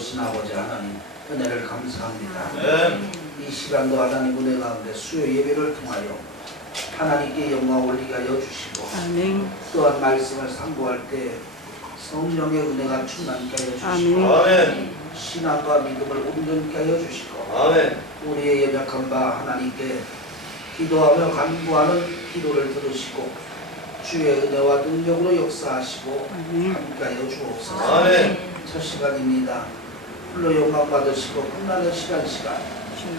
인도하신 아버지 하나님 은혜를 감사합니다. 네. 이 시간도 하나님 은혜 가운데 수요 예배를 통하여 하나님께 영광 올리게 하여 주시고 아멘. 또한 말씀을 상고할 때 성령의 은혜가 충만케 하여 주시고 아멘. 신앙과 믿음을 온전케 하여 주시고 아멘. 우리의 연약한 바 하나님께 기도하며 간구하는 기도를 들으시고 주의 은혜와 능력으로 역사하시고 아멘. 함께하여 주옵소서. 아멘. 첫 시간입니다. 불러 영광 받으시고 끝나는 시간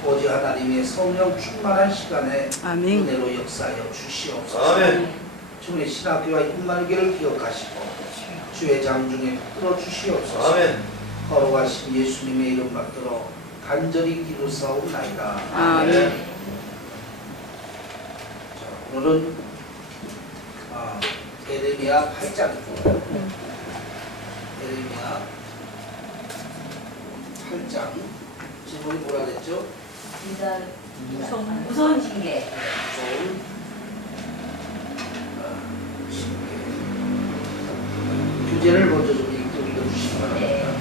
오직 하나님의 성령 충만한 시간에 아멘. 은혜로 역사하여 주시옵소서. 아멘. 주의 신학교와 임마누엘을 기억하시고 주의 장중에 붙들어 주시옵소서. 아멘. 거룩하신 예수님의 이름 받들어 간절히 기도사옵나이다. 아멘. 자, 오늘은 에레미야 8장입니다. 에레미야 8장 제목이 뭐라 그랬죠? 무서운 징계. 무서운 규제를 먼저 좀 읽어주시기 바랍니다.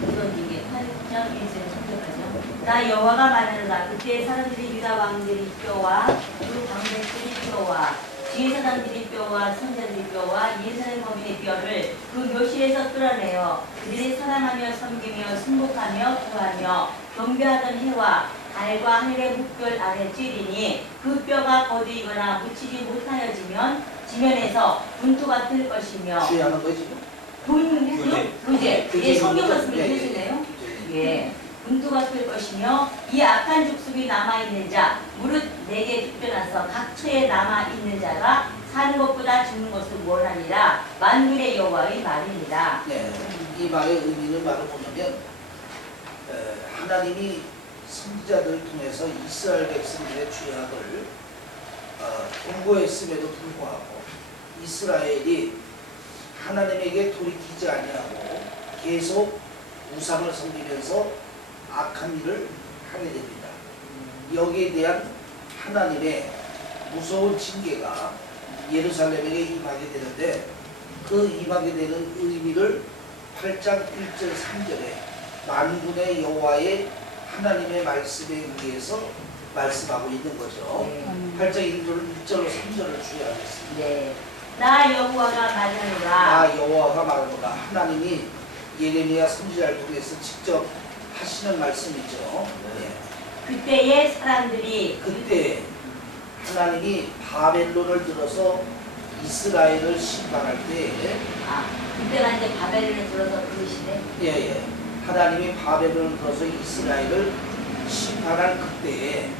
무서운 징계. 8장 1절 선택하죠. 나 여호와가 말하노라. 그때 사람들이 유다 왕들이 뼈와 그 방백들이 뼈와 지혜 사람들이 뼈와 선자들이 뼈와 예루살렘 거민의 뼈를 그 묘실에서 끌어내어 그들이 사랑하며 섬기며 순복하며 구하며 경배하던 해와 달과 하늘의 묵별 아래 찌리니 그 뼈가 거두이거나 묻히지 못하여지면 지면에서 분토가 틀 것이며 주의하는 거지 지금? 보이는 했어요? 교제. 예, 성경 말씀을 예, 예. 해주네요. 규제. 예. 분투가 틀 것이며 이 악한 족속이 남아있는 자 무릇 내게 쫓겨나서 각처에 남아있는 자가 사는 것보다 죽는 것을 원하니라. 만군의 여호와의 말입니다. 네, 이 말의 의미는 바로 뭐냐면 하나님이 선지자들을 통해서 이스라엘 백성들의 죄악을 경고했음에도 불구하고 이스라엘이 하나님에게 돌이키지 아니하고 계속 우상을 섬기면서 악한 일을 하게 됩니다. 여기에 대한 하나님의 무서운 징계가 예루살렘에게 임하게 되는데 그 임하게 되는 의미를 8장 1절 3절에 만군의 여호와의 하나님의 말씀에 의해서 말씀하고 있는 거죠. 네. 8장 1절로 3절을 주의하겠습니다. 네. 나 여호와가 말하노라. 나 여호와가 말하노라. 하나님이 예레미야 선지자를 통해서 직접 하시는 말씀이죠. 네. 그때의 사람들이 그때 하나님이 바벨론을 들어서 이스라엘을 심판할 때에 그때가 이제 바벨론에 들어서 그러시네. 예. 하나님이 바벨론을 들어서 이스라엘을 심판할 그때에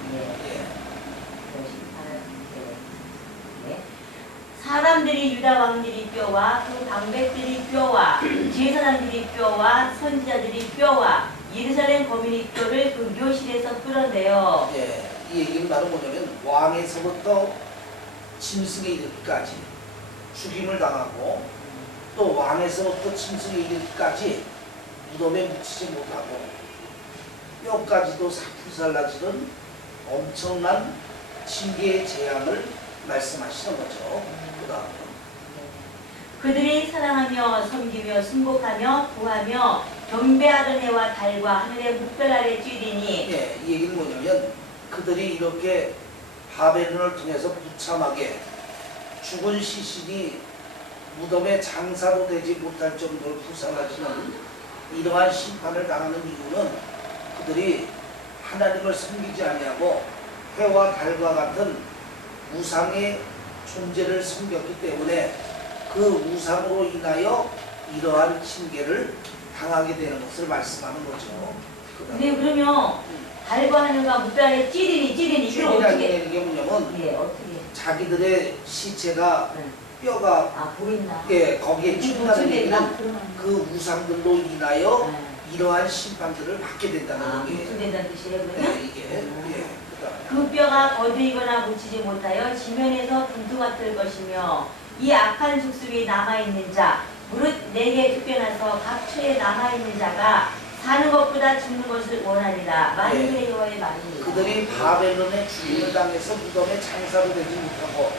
사람들이 유다 왕들이 뼈와 그 방백들이 뼈와 지혜 사람들이 뼈와 선지자들이 뼈와 예루살렘 거민이 뼈를 그 묘실에서 끌어내어 이 얘기는 바로 뭐냐면 왕에서부터 짐승에 이르기까지 죽임을 당하고 또 왕에서부터 짐승에 이르기까지 무덤에 묻히지 못하고 뼈까지도 불살라지는 엄청난 징계의 재앙을 말씀하시는 거죠. 그 다음 그들이 사랑하며 섬기며 순복하며 구하며 경배하던 해와 달과 하늘의 묵별 아래 찌리니 이 얘기는 뭐냐면 그들이 이렇게 바벨론을 통해서 무참하게 죽은 시신이 무덤에 장사도 되지 못할 정도로 불살라지는 이러한 심판을 당하는 이유는 그들이 하나님을 섬기지 아니하고 해와 달과 같은 우상의 존재를 섬겼기 때문에 그 우상으로 인하여 이러한 징계를 당하게 되는 것을 말씀하는 거죠. 근데 그러면 달과 하늘과 묵별 아래 찌리니 이걸 찌리라는 어떻게 게 뭐냐면 어떻게 자기들의 시체가 뼈가 보인다. 거기에 춘다는 얘기는 그러면 그 우상들로 인하여 이러한 심판들을 받게 된다는 얘기예요. 노출된다는 뜻이에요, 그러면? 이게 그 뼈가 거두이거나 묻히지 못하여 지면에서 분투가 틀 것이며 이 악한 족속이 남아있는 자 무릇 내게 쫓겨나서 각처에 남아있는 자가 사는 것보다 죽는 것을 원하리라. 만군의 여호와의 말입니다. 그들이 바벨론의 죽임을 당해서 무덤에 장사도 되지 못하고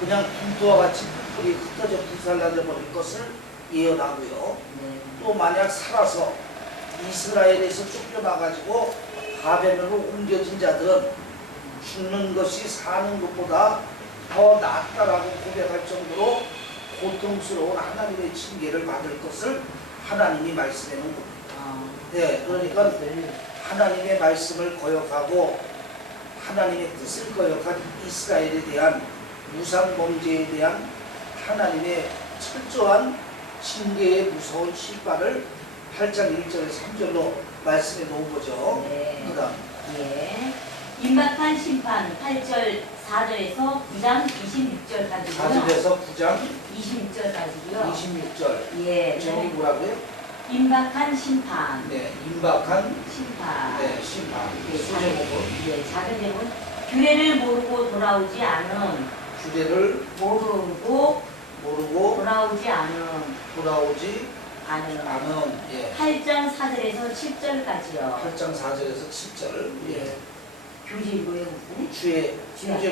그냥 분투와 같이 불이 흩어져 불살라져 버릴 것을 예언하고요. 또 만약 살아서 이스라엘에서 쫓겨나가지고 바벨론으로 옮겨진 자들은 죽는 것이 사는 것보다 더 낫다라고 고백할 정도로 고통스러운 하나님의 징계를 받을 것을 하나님이 말씀해 놓은 겁니다. 네, 그러니까 하나님의 말씀을 거역하고 하나님의 뜻을 거역한 이스라엘에 대한 무상범죄에 대한 하나님의 철저한 징계의 무서운 실과를 8장 1절에서 3절로 말씀해 놓은 거죠. 네. 그 다음 예. 임박한 심판 8절 4절에서 9장 26절까지고요. 4절에서 9장 26절까지고요. 26절 예. 제목이 뭐라고요? 임박한 심판. 네, 임박한 심판. 네, 심판. 예, 소제목은 예, 작은 제목은 규례를 모르고 돌아오지 않은 주례를 모르고 돌아오지 돌아오지 않은 않은 8장 4절에서 7절까지요. 8장 4절에서 7절 예. 교재 뭐예요, 무슨? 주제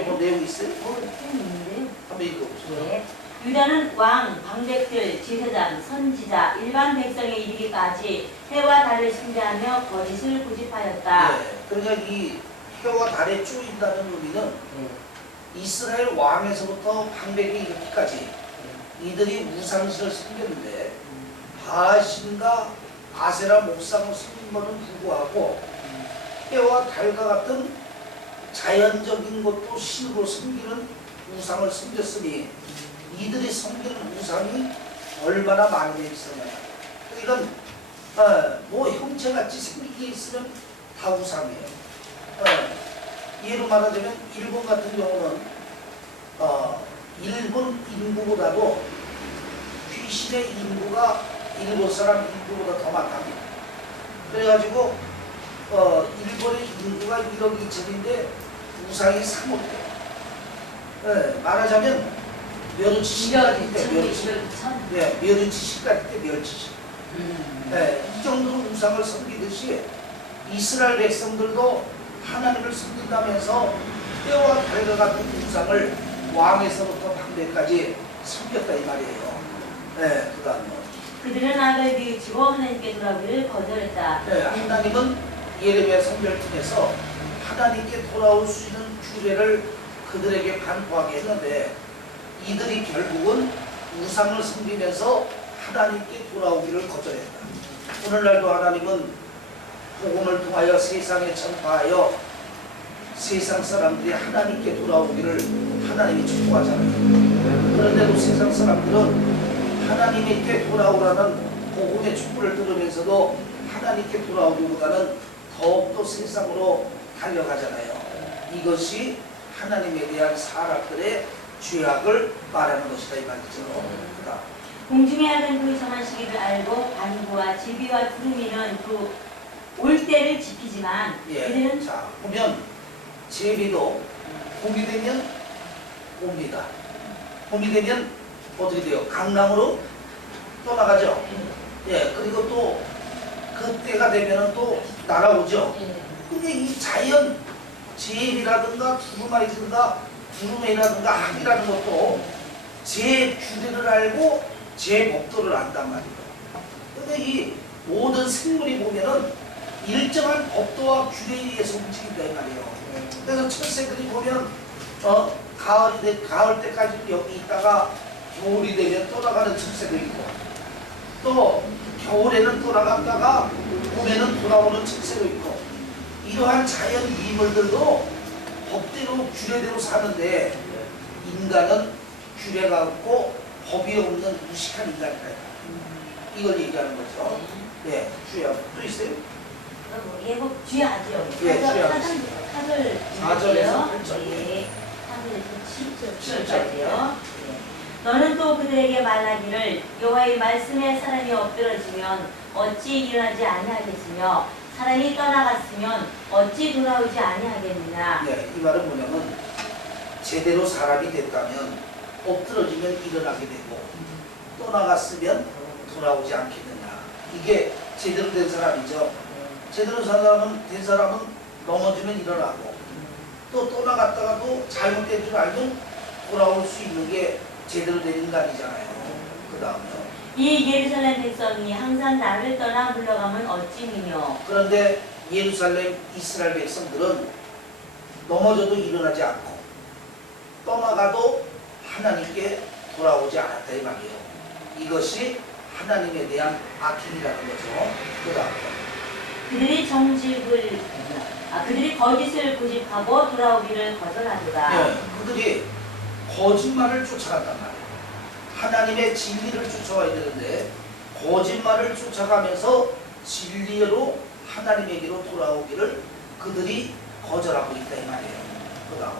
뭐 내용 있어요? 좀 있는데요. 한번 읽어보세요. 예. 유다는 왕, 방백들, 제사장, 선지자, 일반 백성에 이르기까지 해와 달을 숭배하며 거짓을 고집하였다. 네, 그러니까 이 해와 달에 쪼인다는 의미는 예. 이스라엘 왕에서부터 방백에 이르기까지 이들이 우상신을 섬겼는데 바신과 아세라 목상을 섬긴 것은 불구하고 해와 달과 같은 자연적인 것도 신으로 섬기는 우상을 섬겼으니 이들이 섬기는 우상이 얼마나 많이 있었냐. 그러니까 뭐 형체같이 생긴 게 있으면 다 우상이에요. 예로 말하자면 일본 같은 경우는 일본 인구보다도 귀신의 인구가 일본 사람 인구보다 더 많답니다. 그래가지고 일본의 인구가 1억 2천인데 우상이 3억 대. 말하자면 멸치 시까지 때 멸치. 네, 멸치 시까지 때 멸치. 이 정도로 우상을 섬기듯이 이스라엘 백성들도 하나님을 섬긴다면서 때와 달과 같은 우상을 왕에서부터 방배까지 섬겼다 이 말이에요. 네, 그 다음에 그들은 악을 비우치고 하나님께 돌아오기를 거절했다. 네, 하나님은 예레미야 선지자를 통해서 하나님께 돌아올 수 있는 규례를 그들에게 반포하게 했는데 이들이 결국은 우상을 섬기면서 하나님께 돌아오기를 거절했다. 오늘날도 하나님은 복음을 통하여 세상에 전파하여 세상 사람들이 하나님께 돌아오기를 하나님이 촉구하잖아요. 그런데도 세상 사람들은 하나님께 돌아오라는 복음의 촉구를 들으면서도 하나님께 돌아오기보다는 더욱더 세상으로 달려가잖아요. 이것이 하나님에 대한 사람들의 죄악을 말하는 것이다 이 말이죠. 공중의 악은 그 정한 시기를 알고 반구와 제비와 두루미는 그 올 때를 지키지만 그들은 자 보면 제비도 봄이 되면 옵니다. 봄이 되면 어떻게 돼요? 강남으로 떠나가죠. 예, 그리고 또 그때가 되면은 또 날아오죠. 근데 이 자연 제비라든가 두루마이라든가 학이라는 것도 제 규례를 알고 제 법도를 안단 말이에요. 근데 이 모든 생물이 보면은 일정한 법도와 규례에 의해서 움직인다 이 말이에요. 그래서 철새들이 보면 가을 때까지 여기 있다가 겨울이 되면 떠나가는 철새도 있고 또 겨울에는 떠나갔다가 봄에는 돌아오는 철새도 있고 이러한 자연 미물들도 법대로 규례대로 사는데 인간은 규례가 없고 법이 없는 무식한 인간이다. 이걸 얘기하는 거죠. 네, 주야 또 있어요? 예고 쥐하죠. 예, 쥐하죠. 4절에서 8절. 예, 4절에서 7절까지요. 너는 또 그들에게 말하기를 여호와의 말씀에 사람이 엎드러지면 어찌 일어나지 아니하겠으며 사람이 떠나갔으면 어찌 돌아오지 아니하겠느냐. 네, 이 말은 뭐냐면 제대로 사람이 됐다면 엎드러지면 일어나게 되고 떠나갔으면 돌아오지 않겠느냐. 이게 제대로 된 사람이죠. 제대로 된 사람은 넘어지면 일어나고 또 떠나갔다가도 잘못된 줄 알면 돌아올 수 있는 게 제대로 된 인간이잖아요. 그 다음에 이 예루살렘 백성이 항상 나를 떠나 물러가면 어찌미뇨. 그런데 예루살렘 이스라엘 백성들은 넘어져도 일어나지 않고 떠나가도 하나님께 돌아오지 않았다 이 말이에요. 이것이 하나님에 대한 악행이라는 거죠. 그 다음 그들이 거짓을 고집하고 돌아오기를 거절하도다. 네, 그들이 거짓말을 쫓아간단 말이에요. 하나님의 진리를 쫓아와야 되는데 거짓말을 쫓아가면서 진리로 하나님에게로 돌아오기를 그들이 거절하고 있다 이 말이에요. 그 다음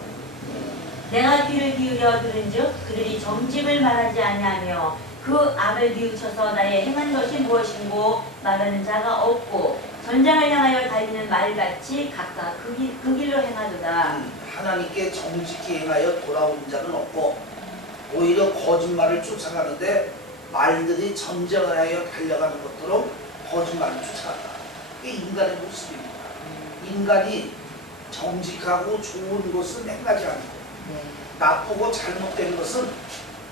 내가 귀를 기울여 들은즉 그들이 정직을 말하지 아니하며 그 악을 뉘우쳐서 나의 행한 것이 무엇인고 말하는 자가 없고 전장을 향하여 달리는 말같이 각각 그 길로 행하도다. 하나님께 정직히 행하여 돌아오는 자는 없고 오히려 거짓말을 쫓아가는데 말들이 전쟁을 하여 달려가는 것처럼 거짓말을 쫓아간다. 이게 인간의 모습입니다. 인간이 정직하고 좋은 것은 행하지 않고 나쁘고 잘못된 것은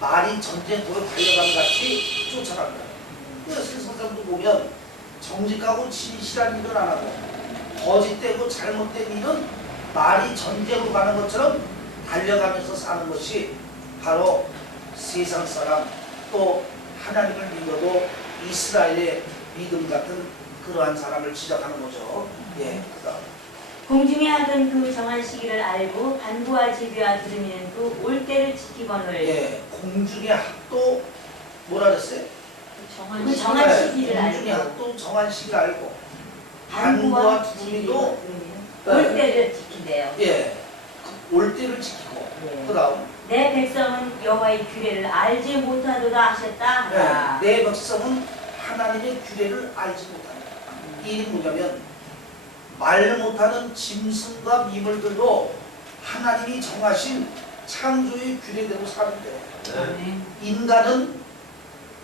말이 전쟁터로 달려가는 같이 쫓아간다. 그래서 세상사람도 보면 정직하고 진실한 일은 안 하고 거짓되고 잘못된 일은 말이 전쟁으로 가는 것처럼 달려가면서 사는 것이 바로 세상 사람 또 하나님을 믿어도 이스라엘의 믿음 같은 그러한 사람을 지적하는 거죠. 예, 그다음 공중의 학은 그 정한 시기를 알고 반부와 제비와 두루미는 그 올 때를 지키거늘. 예, 공중의 학도 뭐라 그랬어요? 그 정한 시기를 공중의 알고 학도 정한 시기를 알고 반부와 반부와 제비와 두루미도 올 때를 지킨대요. 예, 올 때를 지키고 네. 그다음 내 백성은 여호와의 규례를 알지 못하도다 하셨다 하라. 내 백성은 하나님의 규례를 알지 못한다. 이게 뭐냐면 말 못하는 짐승과 미물들도 하나님이 정하신 창조의 규례대로 사는데 인간은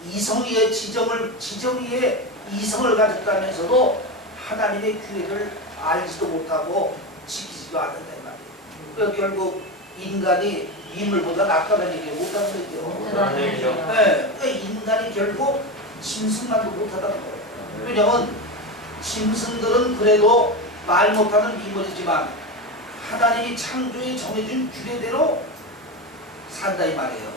이성의 지정의의 이성을 가졌다면서도 하나님의 규례를 알지도 못하고 지키지도 않는다 이 말이에요. 그러니까 결국 인간이 미물보다 낫다는 얘기를 못하는 거죠. 못하는 얘기죠. 네, 그러니까 인간이 결국 짐승만도 못하다는 거예요. 왜냐하면 짐승들은 그래도 말 못하는 미물이지만 하나님이 창조에 정해준 규례대로 산다 이 말이에요.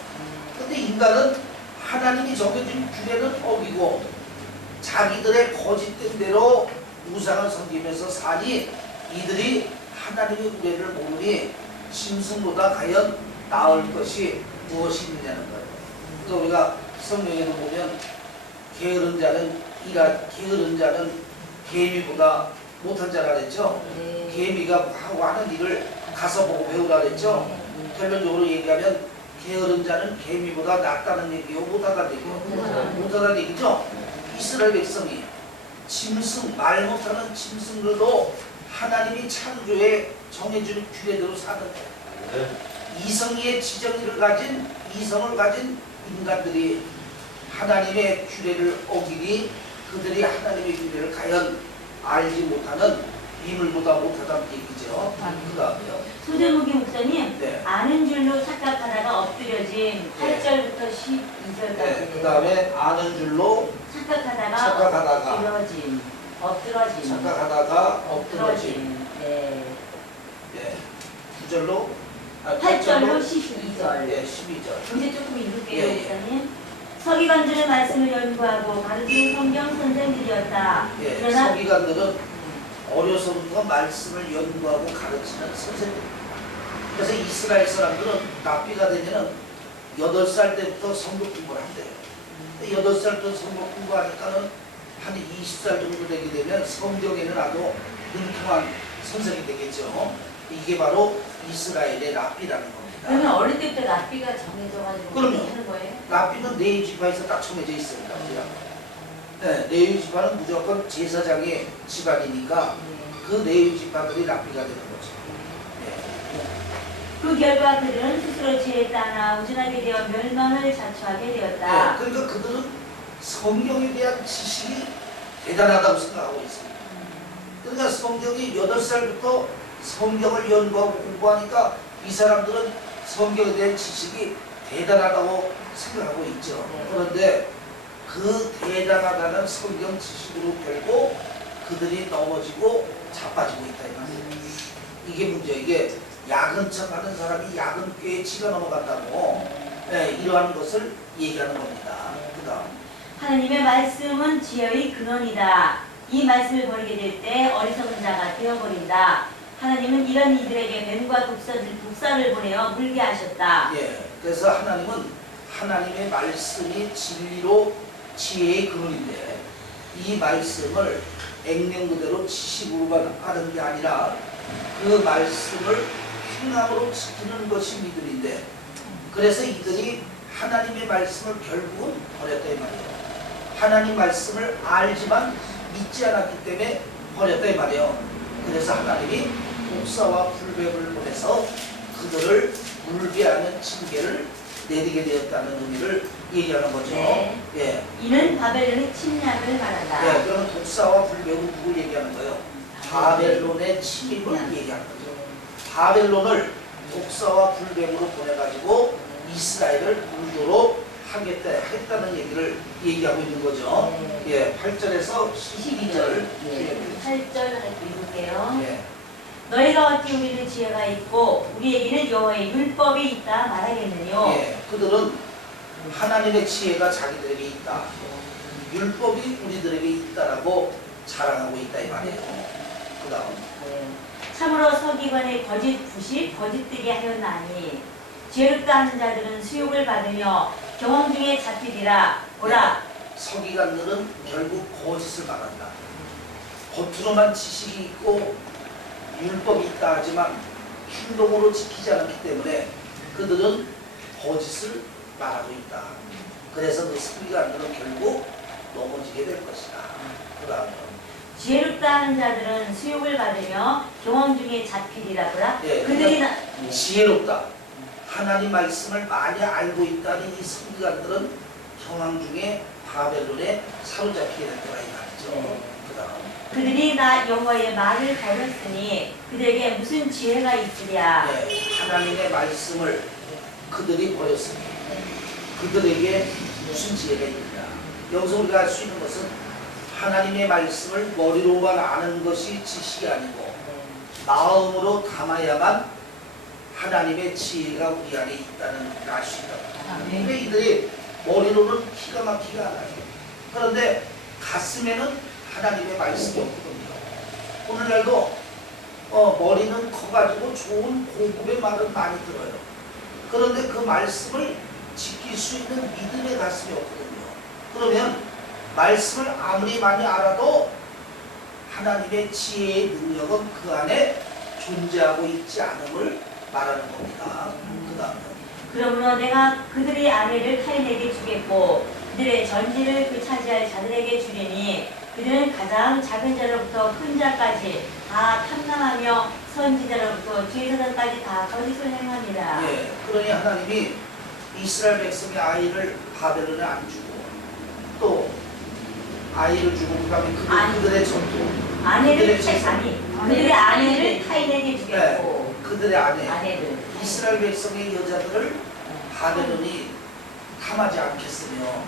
근데 인간은 하나님이 정해준 규례는 어기고 자기들의 거짓된 대로 우상을 섬기면서 사니 이들이 하나님의 규례를 모르니 짐승보다 과연 나을 것이 무엇이 있느냐는 거예요. 그래서 우리가 성경에도 보면 게으른 자는 개미보다 못한 자라 그랬죠. 개미가 하고 하는 일을 가서 보고 배우라 그랬죠. 결론적으로 얘기하면 게으른 자는 개미보다 낫다는 얘기요, 못하다는 얘기요. 못하다는 얘기죠. 이스라엘 백성이 짐승, 말 못하는 짐승들도 하나님이 창조에 정해주는 규례대로 사는데 이성의 지정의를 가진 이성을 가진 인간들이 하나님의 규례를 어기니 그들이 하나님의 규례를 과연 알지 못하는 미물보다 못하다는 얘기죠. 그다음에요. 소재무기 목사님, 네. 아는 줄로 착각하다가 엎드려진 8절부터 12절까지. 네. 그다음에 아는 줄로 착각하다가 엎드러짐. 착각하다가 엎드러짐. 네. 네. 9절로 8절로 12절. 네, 12절. 이제 조금 읽을게요, 예, 예. 목사님. 서기관들은 말씀을 연구하고 가르치는 성경 선생들이었다. 예, 그러나 서기관들은 어려서부터 말씀을 연구하고 가르치는 선생님입니다. 그래서 이스라엘 사람들은 납비가 되면은 8살 때부터 성경 공부를 한대요. 8살 때 성경 공부하니까는 한 20살 정도 되게 되면 성경에는 아주 능통한 선생이 되겠죠. 이게 바로 이스라엘의 납비라는 겁니다. 그러면 어릴 때부터 납비가 정해져가지고 그럼요. 하는 거예요? 납비는 레위 지파에서 딱 정해져 있습니다. 네, 레위 지파는 무조건 제사장의 집안이니까 그 레위 지파들이 납비가 되는 거죠. 네. 그 결과 그들은 스스로 지혜에 따라 우준하게 되어 멸망을 자초하게 되었다. 네, 그러니까 그들은 성경에 대한 지식이 대단하다고 생각하고 있습니다. 그러니까 성경이 8살부터 성경을 연구하고 공부하니까 이 사람들은 성경에 대한 지식이 대단하다고 생각하고 있죠. 그런데 그 대단하다는 성경 지식으로 결국 그들이 넘어지고 자빠지고 있다 이 말이에요. 이게 문제예요. 이게 야근 척하는 사람이 야근교에 치가 넘어간다고 이러한 것을 얘기하는 겁니다. 그다음 하나님의 말씀은 지혜의 근원이다. 이 말씀을 버리게 될 때 어리석은 자가 되어버린다. 하나님은 이런 이들에게 뱀과 독사를 보내어 물게 하셨다. 그래서 하나님은 하나님의 말씀이 진리로 지혜의 근원인데 이 말씀을 액면 그대로 지식으로만 하는 게 아니라 그 말씀을 행함으로 지키는 것이 믿음인데 그래서 이들이 하나님의 말씀을 결국은 버렸다 이 말이에요. 하나님 말씀을 알지만 믿지 않았기 때문에 버렸다 이 말이에요. 그래서 하나님이 독사와 불뱀을 보내서 그들을 물게 하는 징계를 내리게 되었다는 의미를 얘기하는 거죠. 네. 이는 바벨론의 침략을 말한다. 그러면 독사와 불뱀은 누굴 얘기하는 거예요? 바벨론의 침입을 얘기하는 거죠. 바벨론을 독사와 불뱀으로 보내가지고 이스라엘을 물도록 하겠다는 얘기를 얘기하고 있는 거죠. 8절에서 12절. 8절 읽을게요. 너희가 어찌 우리는 지혜가 있고 우리에게는 여호와의 율법이 있다 말하겠느뇨. 그들은 하나님의 지혜가 자기들에게 있다. 율법이 우리들에게 있다라고 자랑하고 있다 이 말이에요. 그 다음 참으로 서기관의 거짓 부시 거짓되게 하였나니 지혜롭다 하는 자들은 수욕을 받으며 경험 중에 잡히리라. 보라. 서기관들은 결국 거짓을 말한다. 겉으로만 지식이 있고 율법이 있다 하지만 행동으로 지키지 않았기 때문에 그들은 거짓을 말하고 있다. 그래서 그 서기관들은 결국 넘어지게 될 것이다. 그 다음에 지혜롭다 하는 자들은 수욕을 받으며 경험 중에 잡히리라. 보라. 그들이 지혜롭다. 하나님 말씀을 많이 알고 있다는 이 서기관들은 경황 중에 바벨론에 사로잡히게 될 거라 이 말이죠. 그다음 그들이 나 여호와의 말을 버렸으니 그들에게 무슨 지혜가 있으랴. 하나님의 말씀을 그들이 버렸으니 그들에게 무슨 지혜가 있느냐. 여기서 우리가 알 수 있는 것은 하나님의 말씀을 머리로만 아는 것이 지식이 아니고 마음으로 담아야만 하나님의 지혜가 우리 안에 있다는 걸 알 수 있다. 근데 이들이 머리로는 기가 막히게 알아요. 그런데 가슴에는 하나님의 말씀이 없거든요. 오늘날도 머리는 커가지고 좋은 고급의 말은 많이 들어요. 그런데 그 말씀을 지킬 수 있는 믿음의 가슴이 없거든요. 그러면 말씀을 아무리 많이 알아도 하나님의 지혜의 능력은 그 안에 존재하고 있지 않음을 말하는 겁니다. 그 다음에 그러므로 내가 그들의 아내를 타인에게 주겠고 그들의 전지를 그 차지할 자들에게 주리니 그들은 가장 작은 자로부터 큰 자까지 다 탐망하며 선지자로부터 죄사자까지 다 거짓을 행합니다. 그러니 하나님이 이스라엘 백성의 아이를 바벨론에 안 주고 또 아이를 주고 그다음에 그들의 전투 그들의 아내를 타인에게 주겠고 그들의 아내들 이스라엘 백성의 여자들을 바벨론이 탐하지 않겠으며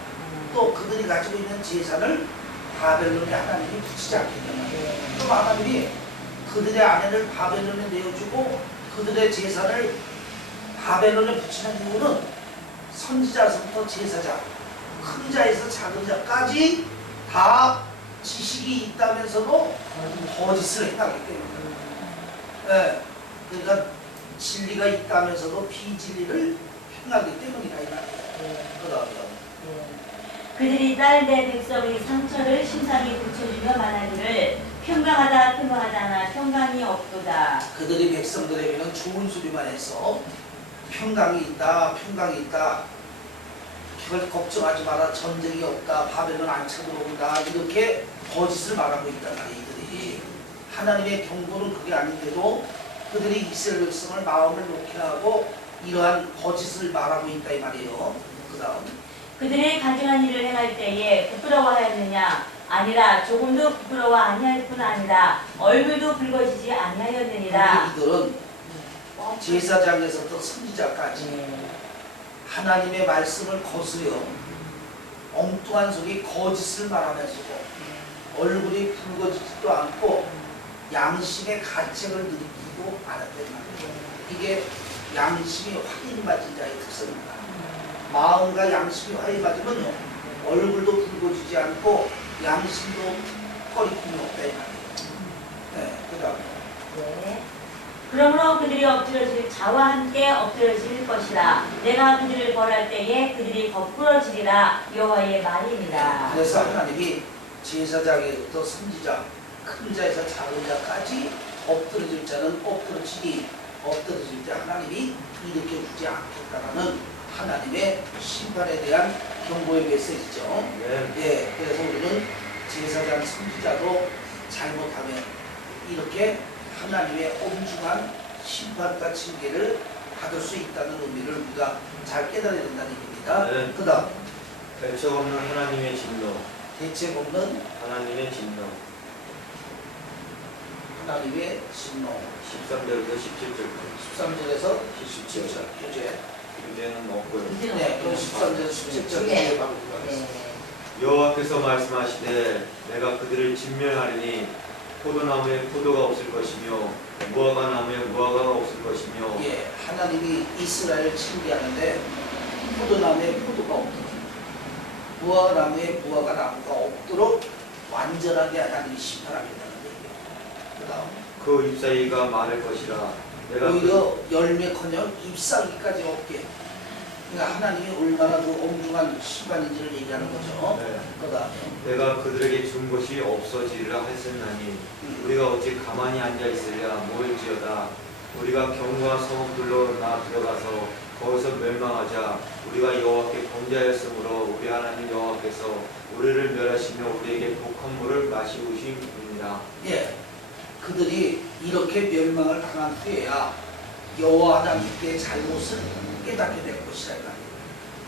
또 그들이 가지고 있는 재산을 바벨론에 하나님이 붙이지 않겠냐면 또 하나님이 그들의 아내를 바벨론에 내어주고 그들의 재산을 바벨론에 붙이는 이유는 선지자서부터 제사자 큰 자에서 작은 자까지 다 지식이 있다면서도 거짓을 행하기 때문에 그러니까 진리가 있다면서도 비진리를 행하기 때문이다 이 말이에요. 그들이 딸 내 백성의 상처를 심상히 고쳐주며 말하기를 평강하다 평강하다나 평강이 없도다. 그들이 백성들에게는 좋은 소리만 해서 평강이 있다 그걸 걱정하지 마라 전쟁이 없다 바벨론 안 쳐들어온다 이렇게 거짓을 말하고 있단 말이에요. 이들이 하나님의 경고는 그게 아닌데도 그들이 이스라엘 백성을 마음을 놓게 하고 이러한 거짓을 말하고 있다 이 말이에요. 그 다음 그들이 가증한 일을 행할 때에 부끄러워하였느냐? 아니라 조금도 부끄러워 아니할 뿐 아니라 얼굴도 붉어지지 아니하였느니라. 이들은 제사장에서부터 선지자까지 하나님의 말씀을 거스려 엉뚱한 소리 거짓을 말하면서도 얼굴이 붉어지지도 않고 양심의 가책을 느끼고 않았단 말이에요. 이게 양심이 확인받은 자의 특성입니다. 마음과 양심이 확인받으면요 얼굴도 붉어지지 않고 양심도 꺼리낌이 없다 이 말이에요. 네, 그다음에 네. 그러므로 그들이 엎드려질 자와 함께 엎드려질 것이라. 내가 그들을 벌할 때에 그들이 거꾸러지리라. 여호와의 말입니다. 그래서 하나님이 제사장에부터 선지자, 큰 자에서 작은 자까지 엎드러질 자는 엎드러지니 엎드러질 때 하나님이 일으켜주지 않겠다라는 하나님의 심판에 대한 경고의 메시지죠. 네. 예, 그래서 우리는 제사장 선지자도 잘못하면 이렇게 하나님의 엄중한 심판과 징계를 받을 수 있다는 의미를 우리가 잘 깨달아야 된다는 얘기입니다. 네. 그 다음 대책 없는 하나님의 진노. 대책 없는 하나님의 진노. 하나님의 진노 13절부터 17절까지. 13절에서 17절. 17절 교재 문제는 없고요. 네, 그럼 13절에서 17절 네. 교재 방법하겠습니다. 네. 여호와께서 말씀하시되 내가 그들을 진멸하리니 포도나무에 포도가 없을 것이며 무화과 나무에 무화과가 없을 것이며 예, 하나님이 이스라엘을 징계하는데 포도나무에 포도가 없도록 무화과나무에 무화과 나무가 없도록 완전하게 하나님이 심판하겠다는 얘기예요. 그 다음 그 잎사귀가 마를 것이라. 내가 오히려 열매커녕 잎사귀까지 없게. 그러니까 하나님이 얼마나 그 엄중한 심판인지를 얘기하는 거죠. 네. 그 다음에 내가 그들에게 준 것이 없어지리라 하였나니 우리가 어찌 가만히 앉아 있으랴 모일지어다. 우리가 경과 성읍들로 나 들어가서 거기서 멸망하자. 우리가 여호와께 범죄하였으므로 우리 하나님 여호와께서 우리를 멸하시며 우리에게 독한 물을 마시우심이니라. 예, 그들이 이렇게 멸망을 당한 후에야 여호와 하나님께 잘못을 깨닫게 될 것이라 이 말이에요.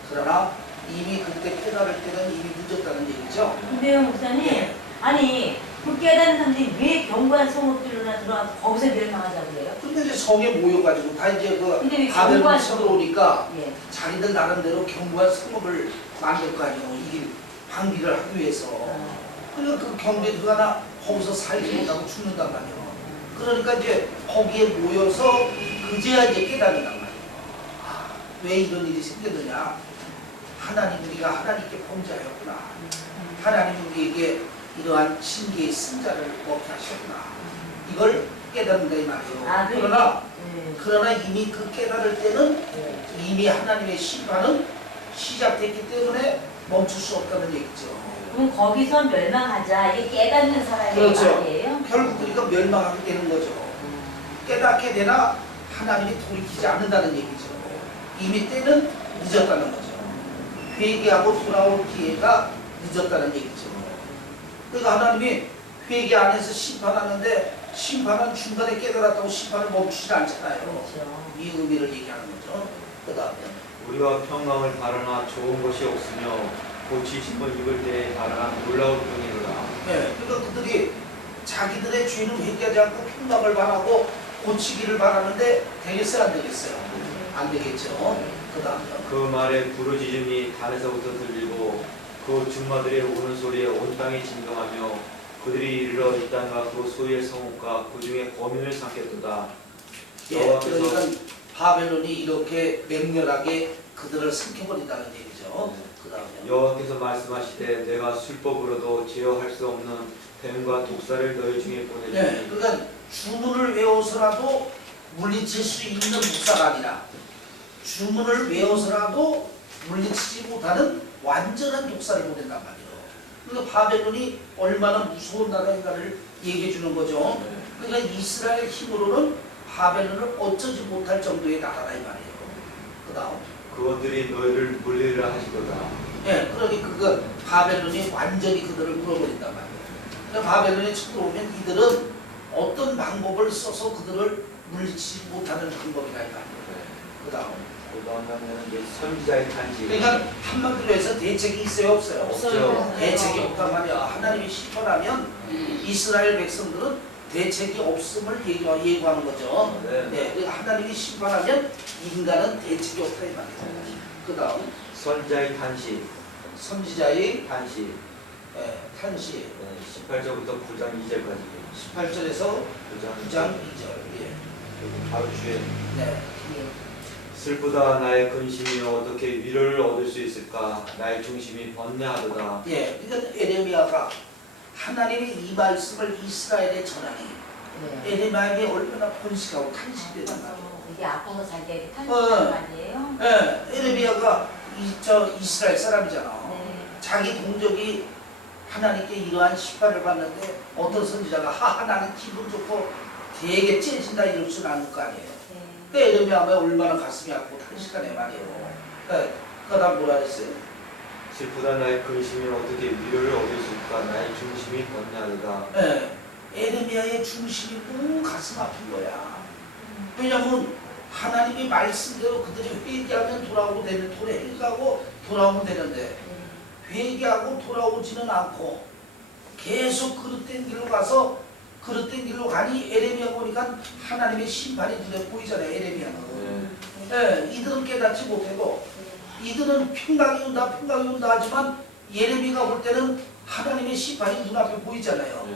그러나 이미 그때 깨달을 때는 이미 늦었다는 얘기죠. 근데요 목사님, 예. 아니 그 깨닫는 사람들이 왜 경관 성읍들로나 들어가서 거기서 멸망하자고 그래요? 근데 이제 성에 모여가지고 다 이제 근데 왜 그 바벨론 경관 쳐들어오니까 예. 자기들 나름대로 경관 성읍을 만들 거 아니에요. 이길 방비를 하기 위해서. 그러니까 그 경계 들어가나 거기서 살지 못하고 죽는단 말이에요. 그러니까 이제 거기에 모여서 그제야 이제 깨닫는단 말이에요. 아, 왜 이런 일이 생겼느냐? 하나님 우리가 하나님께 범죄하였구나. 하나님 우리에게 이러한 징계의 승자를 먹게 하셨구나. 이걸 깨닫는다 이 말이에요. 아, 그러나 이미 그 깨달을 때는 이미 하나님의 심판은 시작됐기 때문에 멈출 수 없다는 얘기죠. 그럼 거기서 멸망하자. 이게 깨닫는 사람의 그렇죠. 말이에요? 결국 우리가 멸망하게 되는 거죠. 깨닫게 되나 하나님이 돌이키지 않는다는 얘기죠. 이미 때는 늦었다는 거죠. 회개하고 돌아올 기회가 늦었다는 얘기죠. 그러니까 하나님이 회개 안 해서 심판하는데 심판은 중간에 깨달았다고 심판을 멈추지 않잖아요. 그렇죠. 이 의미를 얘기하는 거죠. 그 다음에 우리가 평강을 바라나 좋은 것이 없으며 고치심을 입을 때에 바라나 놀라울 뿐이로라. 네, 그러니까 그들이 자기들의 죄는 회개하지 않고 평강을 바라고 고치기를 바라는데 되겠어요 안 되겠어요? 안 되겠죠. 그 다음에 그 말에 부르짖음이 단에서부터 들리고 그 준마들의 우는 소리에 온 땅이 진동하며 그들이 이르러 이 땅과 그 소유의 성읍과 그 중에 거민을 삼겠도다. 예, 그러니까 바벨론이 이렇게 맹렬하게 그들을 삼켜버린다는 얘기죠. 그 다음에 여호와께서 말씀하시되 내가 술법으로도 제어할 수 없는 뱀과 독사를 너희 중에 보내주니. 네, 그러니까 주문을 외워서라도 물리칠 수 있는 독사가 아니라 주문을 외워서라도 물리치지 못하는 완전한 독사를 보낸단 말이에요. 그러니까 바벨론이 얼마나 무서운 나라인가를 얘기해 주는 거죠. 그러니까 이스라엘 힘으로는 바벨론을 어쩌지 못할 정도의 나라라 이 말이에요. 그 다음 그것들이 너희를 물리리라 하시도다. 예, 그러니 그 바벨론이 완전히 그들을 물어버린단 말이에요. 그러니까 바벨론이 쳐들어오면 이들은 어떤 방법을 써서 그들을 물리치지 못하는 방법이라 이 말이에요. 그 다음 그다음에는 이제 선지자의 탄식. 그러니까 한마디로 해서 대책이 있어요 없어요? 없죠. 대책이 없단 말이야. 하나님이 심판하면 이스라엘 백성들은 대책이 없음을 예고하는 거죠. 네. 그러니까 하나님이 심판하면 인간은 대책이 없다 이 말이에요. 그 다음 선지자의 탄식. 선지자의 탄시 탄시 18절부터 9장 2절까지 18절에서 9장 9장 2절. 예. 바로 주에 네. 슬프다 나의 근심이 어떻게 위로를 얻을 수 있을까 나의 중심이 번뇌하도다. 예. 그러니까 에레미야가 하나님의 이 말씀을 이스라엘에 전하니 네. 에레미야에게 얼마나 번식하고 탄식되단 말이에요. 이게 아파서 자기에게 어. 탄식하는 말이에요. 예. 에레미야가 이스라엘 사람이잖아. 네. 자기 동족이 하나님께 이러한 심판을 받는데 어떤 선지자가 나는 기분 좋고 되게 째진다 이럴 줄 아는 거 아니에요. 네. 그 에레미야가 얼마나 가슴이 아프고 탄식하네 말이에요. 그 다음 뭐라 그랬어요? 슬프다 나의 근심이 어떻게 위로를 얻을 수 있을까 나의 중심이 번뇌하도다. 예. 에레미야의 중심이 너무 가슴 아픈 거야. 왜냐면 하나님의 말씀대로 그들이 회개하면 돌아오고 되는 회개하고 돌아오면 되는데 회개하고 돌아오지는 않고 계속 그릇된 길로 가서 그릇된 길로 가니 에레미야 보니까 하나님의 심판이 눈에 보이잖아요. 에레미야는. 예, 이들은 깨닫지 못하고 이들은 평강이 온다 하지만 예레미야가 볼 때는 하나님의 심판이 눈앞에 보이잖아요.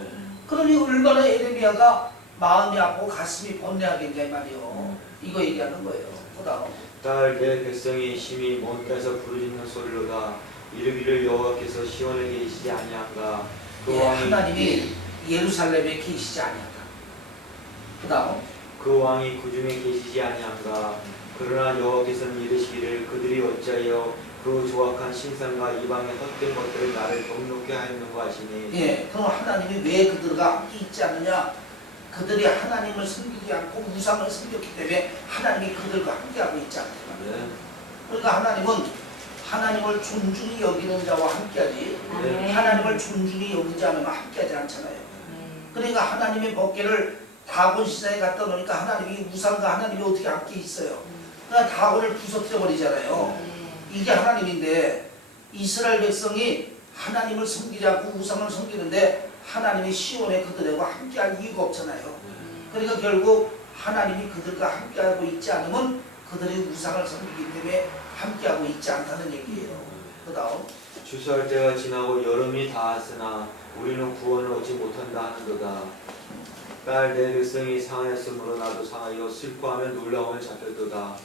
그러니 얼마나 에레미야가 마음이 아프고 가슴이 번뇌하겠냐 이 말이요. 이거 얘기하는 거예요. 그다음 딸 내 백성이 심히 먼 데서 부르짖는 소리로다. 이르기를 여호와께서 시온에 계시지 아니한가. 그 예, 왕이 하나님이 예루살렘에 계시지 아니하다. 그다음 그 왕이 그 중에 계시지 아니한가. 그러나 여호와께서는 이르시기를 그들이 어찌하여 그 조악한 신상과 이방의 헛된 것들을 나를 경록게 하였는가 하시니. 예, 그럼 하나님이 왜 그들과 함께 있지 않느냐? 그들이 하나님을 섬기지 않고 우상을 섬겼기 때문에 하나님이 그들과 함께하고 있지 않다. 그러니까 하나님은 하나님을 존중히 여기는 자와 함께하지 하나님을 존중히 여기지 않으면 함께하지 않잖아요. 그러니까 하나님의 법궤를 다곤 시장에 갖다 놓으니까 하나님이 우상과 하나님이 어떻게 함께 있어요. 그러니까 다곤을 부서뜨려 버리잖아요. 이게 하나님인데 이스라엘 백성이 하나님을 섬기지 않고 우상을 섬기는데 하나님이 시온에 그들과 함께할 이유가 없잖아요. 그러니까 결국 하나님이 그들과 함께하고 있지 않으면 그들이 우상을 섬기기 때문에 함께하고 있지 않다는 얘기예요. 그 다음 추수할 때가 지나고 여름이 닿았으나 우리는 구원을 얻지 못한다 하는도다. 딸 내 백성이 상하였으므로 나도 상하여 슬퍼하며 놀라움을 잡혔도다.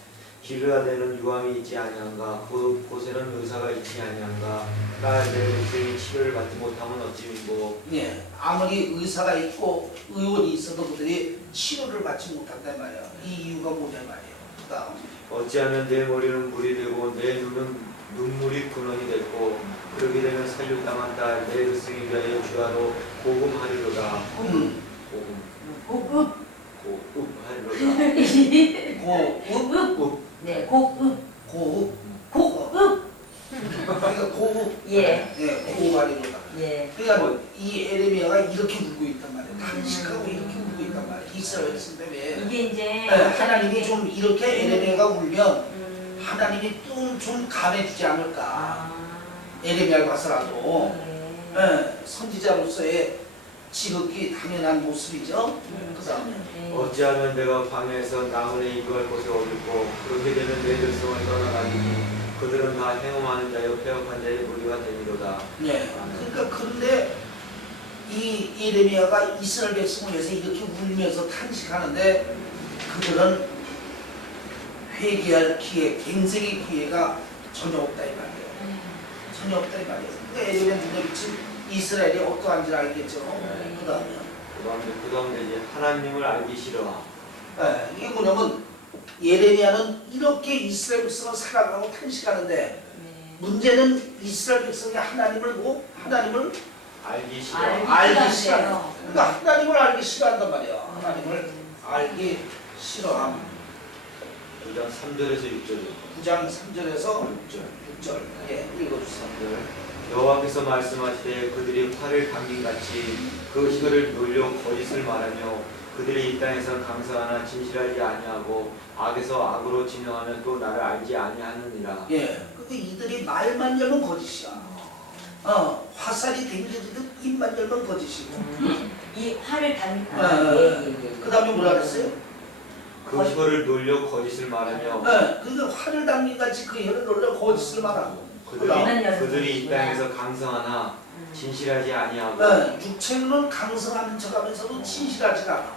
기르야되는 유황이 있지 아니한가. 그 곳에는 의사가 있지 아니한가. 딸 내 백성이 치료를 받지 못하면 어찌 민고. 예, 아무리 의사가 있고 의원이 있어도 그들이 치료를 받지 못한단 말이야. 이 이유가 뭐냐 말이에요. 그 다음 어찌하면 내 머리는 물이 되고 내 눈은 눈물이 근원이 됐고 그렇게 되면 살육당한 딸 내 백성이 위하여 주야로 고금하리로다. 고급. 고읍하리로다. 고읍 네, 고급. 고읍 고급. 그러니까 고읍 예. 예, 고읍하리로다. 예. 그러니까 이 에레미야가 이렇게 울고 있단 말이에요. 탄식하고 이렇게 울고 있단 말이에요. 이스라엘 백성 때문에 이게 이제 예, 하나님이 좀 이렇게 에레미야가 울면 하나님이 또 좀 감해주지 않을까. 에레미야를 봐서라도 예, 선지자로서의 지극히 당연한 모습이죠. 그 다음에 어찌하면 내가 광야에서 나무에 이거할 것을 얻고 그렇게 되면 내 백성을 떠나가리니 그들은 다 행음하는 자여 폐역한 자의 무리가 되리로다. 예, 그러니까 그런데 이 에레미야가 이스라엘 백성을 위해서 이렇게 울면서 탄식하는데 그들은 회개할 기회, 갱생의 기회가 전혀 없다 이 말이에요. 전혀 없다 이 말이에요. 그러니까 에레미야 눈에 비친 이스라엘이 어떠한지를 알겠죠. 그 다음에 이제 하나님을 알기 싫어. 예, 이게 뭐냐면 예레미야는 이렇게 이스라엘 백성을 살아가고 탄식하는데 문제는 이스라엘 백성이 하나님을 알기 싫어. 알기 싫어요. 그러니까 하나님을 알기 싫어한단 말이야. 하나님을 알기 싫어함. 9장 3절에서 6절이요. 9장 3절에서 6절. 예, 읽어주세요. 3절. 여호와께서 말씀하시되 그들이 활을 당긴같이 그 혀를 놀려 거짓을 말하며 그들이 이 땅에서 강사하나 진실하지 아니하고 악에서 악으로 진행하면 또 나를 알지 아니하느니라. 예, 근데 이들이 말만 열면 거짓이야. 화살이 댕겨지듯 입만 열면 거짓이고. 이 화를 단. 그 다음에 뭐라 그랬어요? 그 혀를 놀려 거짓을 말하며 예, 그러니까 화를 당긴 같이 그 혀를 놀려 거짓을 말하고. 그들이 이 땅에서 강성하나 진실하지 아니하고 네, 육체는 강성하는 척하면서도 진실하지가 않아.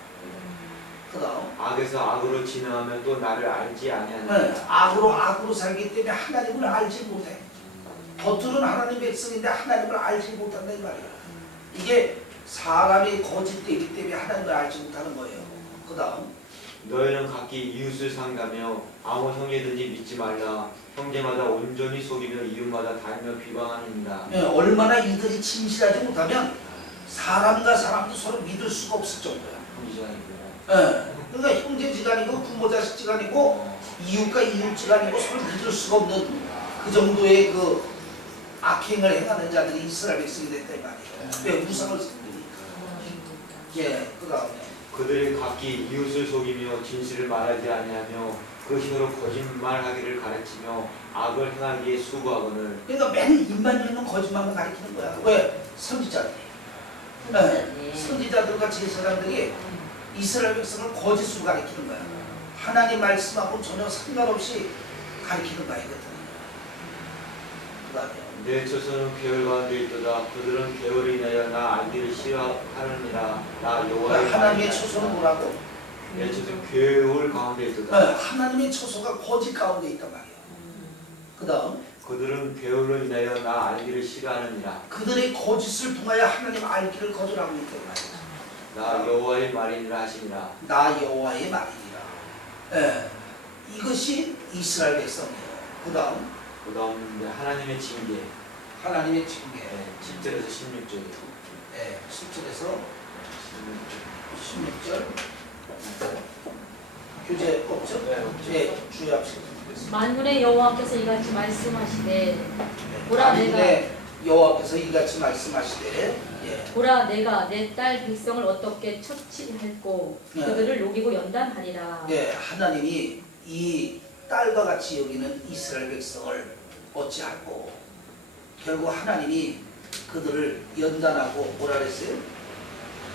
그다음 악에서 악으로 진행하면 또 나를 알지 아니하느니라. 네, 악으로 살기 때문에 하나님을 알지 못해. 겉으로는 하나님 백성인데 하나님을 알지 못한다 이 말이야. 이게 사람이 거짓되기 때문에 하나님을 알지 못하는 거예요. 그다음 너희는 각기 이웃을 상가며 아무 형제든지 믿지 말라. 형제마다 온전히 속이며 이웃마다 달며 비방하느니라. 네, 얼마나 이들이 진실하지 못하면 사람과 사람도 서로 믿을 수가 없을 정도야. 형제자니고. 네, 그러니까 형제지간이고 부모 자식지간이고 이웃과 이웃지간이고 서로 믿을 수가 없는 그 정도의 그 악행을 행하는 자들이 이스라엘 백성이 됐다 이 말이에요. 왜 우상을 섬기니까. 예, 그다음에 그들이 각기 이웃을 속이며 진실을 말하지 아니하며 그 힘으로 거짓말하기를 가르치며 악을 행하기에 수고하거늘. 그러니까 맨 입만 열면 거짓말만 가리키는 거야. 왜? 선지자들이. 네, 선지자들과 제사장들이 이스라엘 백성을 거짓으로 가리키는 거야. 하나님 말씀하고 전혀 상관없이 가리키는 거야 이거든. 그다음에 내 처소는 괴월 가운데 있도다. 그들은 괴월을 인하여 나 알기를 싫어하느니라. 나 여호와의 하나님의 말이니라. 처소는 뭐라고? 내 처소는 괴월 가운데 네, 있도다. 하나님의 처소가 거짓 가운데 있단 말이야. 그다음 그들은 괴월로 인하여 나 알기를 싫어하느니라. 그들의 거짓을 통하여 하나님 알기를 거절하고 있단 말이야. 나 여호와의 말이니라 하시니라. 나 여호와의 말이니라. 예, 이것이 이스라엘 백성이에요. 그다음 그 다음 하나님의 징계. 하나님의 징계. 10절에서 16절. 예, 10절에서 16절 교재 없죠? 예, 주의합시다. 만군의 여호와께서 이같이 말씀하시되 보라 내가 만군의 여호와께서 이같이 말씀하시되 예. 보라 내가 내 딸 백성을 어떻게 처치했고 네. 그들을 녹이고 연단하리라. 예, 하나님이 이 딸과 같이 여기는 이스라엘 백성을 어찌하고 결국 하나님이 그들을 연단하고 뭐라 그랬어요?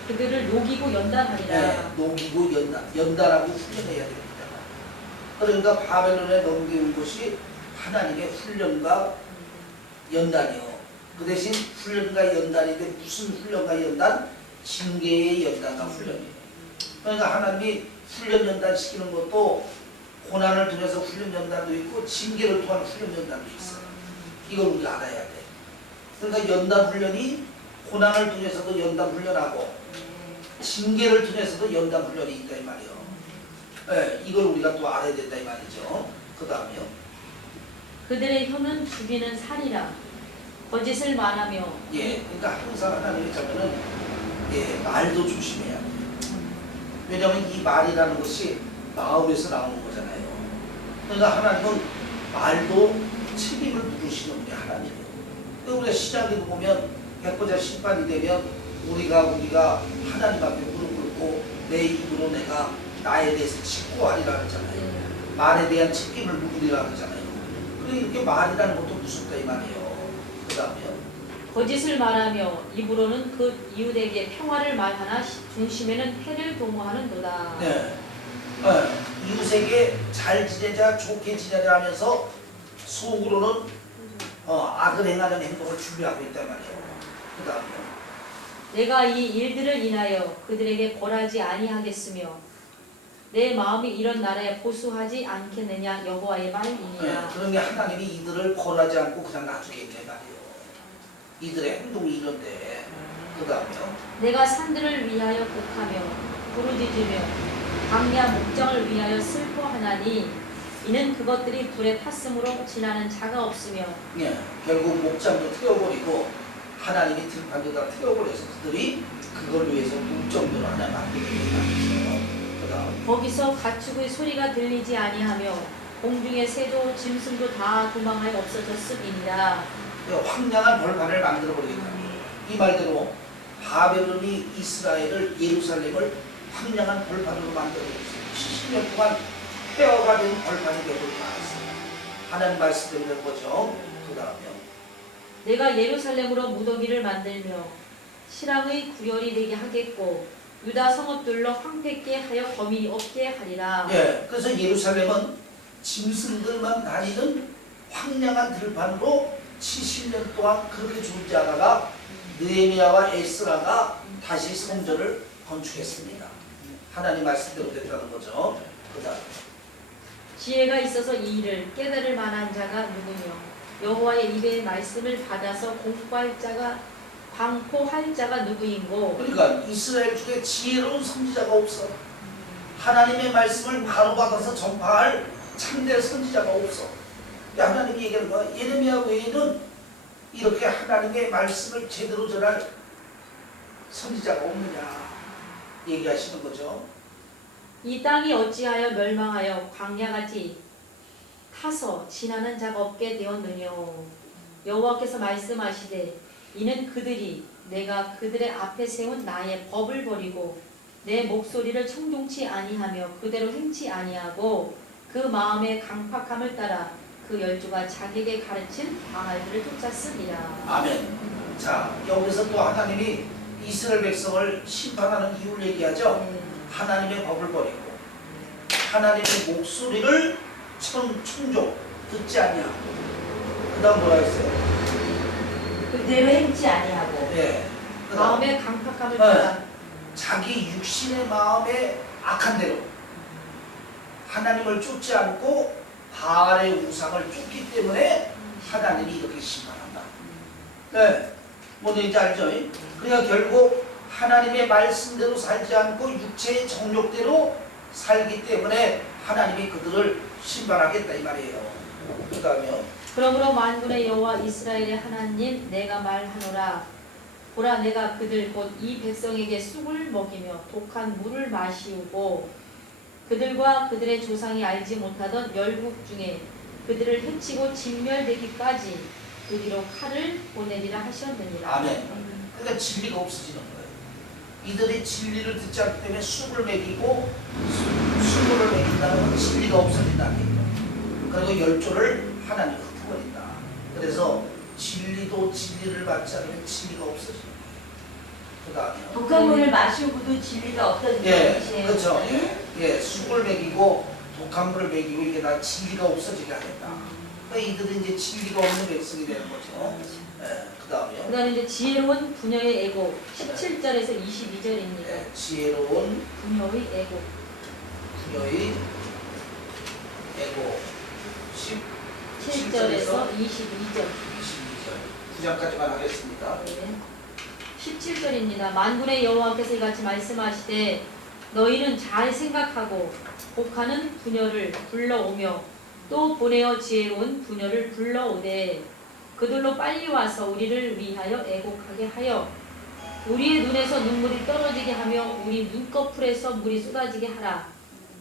그들을 녹이고 연단하리라. 네, 녹이고 연단하고 훈련해야 됩니다. 그러니까 바벨론에 넘겨온 것이 하나님의 훈련과 연단이요. 그 대신 훈련과 연단인데 무슨 훈련과 연단? 징계의 연단과 훈련이에요. 그러니까 하나님이 훈련 연단시키는 것도 고난을 통해서 훈련 연단도 있고 징계를 통한 훈련 연단도 있어요. 이걸 우리가 알아야 돼. 그러니까 연단 훈련이 고난을 통해서도 연단 훈련하고 징계를 통해서도 연단 훈련이 있다 이 말이에요. 네, 이걸 우리가 또 알아야 된다 이 말이죠. 그 다음에요. 그들의 혀는 죽이는 살이라. 거짓을 말하며 예, 그러니까 항상 하나님의 자녀는 예, 말도 조심해야 돼요. 왜냐하면 이 말이라는 것이 마음에서 나오는 거잖아요. 그러니까 하나님은 말도 책임을 물으시는 게 하나님이에요. 그러니까 우리가 신약에도 보면 백보자 심판이 되면 우리가 하나님 앞에 무릎 꿇고 내 입으로 내가 나에 대해서 직고하리라 그러잖아요. 말에 대한 책임을 물으리라 그러잖아요. 그러니까 이렇게 말이라는 것도 무섭다 이 말이에요. 그 다음에요. 거짓을 말하며 입으로는 그 이웃에게 평화를 말하나 중심에는 해를 도모하는도다. 네. 이웃에게 잘 지내자, 좋게 지내자 하면서 속으로는 악을 행하는 행동을 준비하고 있단 말이에요. 그 다음에요. 내가 이 일들을 인하여 그들에게 벌하지 아니하겠으며 내 마음이 이런 나라에 보수하지 않겠느냐 여호와의 말이니라. 네. 그런 게 하나님이 이들을 벌하지 않고 그냥 놔두겠네 말이에요. 이들의 행동이 이런데. 그 다음에요. 내가 산들을 위하여 곡하며 부르짖으며 광야 목장을 위하여 슬퍼하나니 이는 그것들이 불에 탔으므로 지나는 자가 없으며 예, 결국 목장도 태워버리고 하나님이 들판도 다 태워버려서 그들이 그걸 위해서 목장도를 하나 만들겠다는 말이죠. 그 다음. 거기서 가축의 소리가 들리지 아니하며 공중의 새도 짐승도 다 도망하여 없어졌음이니라. 황량한 벌판을 만들어버리겠다. 이 말대로 바벨론이 이스라엘을 예루살렘을 황량한 벌판으로 만들어버렸어요. 70년 동안 폐허가 된 벌판이 되어버리고 말았어요. 하나님 말씀대로 된 거죠. 그 다음에요. 내가 예루살렘으로 무더기를 만들며 실황의 구열이 되게 하겠고 유다 성읍들로 황폐케 하여 검이 없게 하리라. 예, 그래서 예루살렘은 짐승들만 다니는 황량한 들판으로 70년 동안 그렇게 존재하다가 느헤미야와 에스라가 다시 성전을 건축했습니다. 하나님 말씀대로 됐다는 거죠. 그다음 지혜가 있어서 이 일을 깨달을 만한 자가 누구며 여호와의 입의 말씀을 받아서 공포할 자가 방포할 자가 누구인고. 그러니까 이스라엘 중에 지혜로운 선지자가 없어. 하나님의 말씀을 바로 받아서 전파할 참된 선지자가 없어. 하나님이 얘기하는 거야. 예레미야 외에는 이렇게 하나님의 말씀을 제대로 전할 선지자가 없느냐 얘기하시는 거죠. 이 땅이 어찌하여 멸망하여 광야같이 타서 지나는 자가 없게 되었느뇨. 여호와께서 말씀하시되 이는 그들이 내가 그들의 앞에 세운 나의 법을 버리고 내 목소리를 청종치 아니하며 그대로 행치 아니하고 그 마음의 강팍함을 따라 그 열조가 자기에게 가르친 바알들을 쫓았습니다. 아멘. 자, 여기서 또 하나님이 이스라엘 백성을 심판하는 이유를 얘기하죠. 하나님의 법을 버리고 하나님의 목소리를 청종 듣지 아니하고 그 다음 뭐라 했어요? 그대로 행치 아니하고. 예. 마음의 강팍함을 따라 자기 육신의 마음에 악한 대로 하나님을 쫓지 않고 바알의 우상을 쫓기 때문에 하나님이 이렇게 심판한다. 네, 뭔지 알죠? 그러니까 결국 하나님의 말씀대로 살지 않고 육체의 정욕대로 살기 때문에 하나님이 그들을 심판하겠다 이 말이에요. 그 다음에요. 그러므로 만군의 여호와 이스라엘의 하나님 내가 말하노라. 보라 내가 그들 곧 이 백성에게 쑥을 먹이며 독한 물을 마시우고 그들과 그들의 조상이 알지 못하던 열국 중에 그들을 해치고 진멸되기까지 그리로 칼을 보내리라 하셨느니라. 아멘. 그러니까 진리가 없어지는 거예요. 이들이 진리를 듣지 않기 때문에 쑥을 먹이고 수물을 먹인다는 건 진리가 없어진다는 얘기예요. 그리고 열조를 하나님이 흩어버린다. 그래서 진리도 진리를 받지 않으면 진리가 없어지는 거예요. 그 다음에 독한 물을 마시고도 진리가 없어진다는 예, 뜻이에요. 그렇죠. 예, 쑥을 먹이고 독한 물을 먹이고 이게 다 진리가 없어지게 하겠다. 그러니까 이들은 이제 진리가 없는 백성이 되는 거죠. 예, 그 다음에요. 그 다음에 이제 지혜로운 부녀의 애고 17절에서 22절입니다. 예, 지혜로운 부녀의 애고 부녀의 애고 7절에서 22절. 22절 9장까지만 하겠습니다. 네. 17절입니다. 만군의 여호와께서 이같이 말씀하시되 너희는 잘 생각하고 복하는 부녀를 불러오며 또 보내어 지혜로운 부녀를 불러오되 그들로 빨리 와서 우리를 위하여 애곡하게 하여 우리의 눈에서 눈물이 떨어지게 하며 우리 눈꺼풀에서 물이 쏟아지게 하라.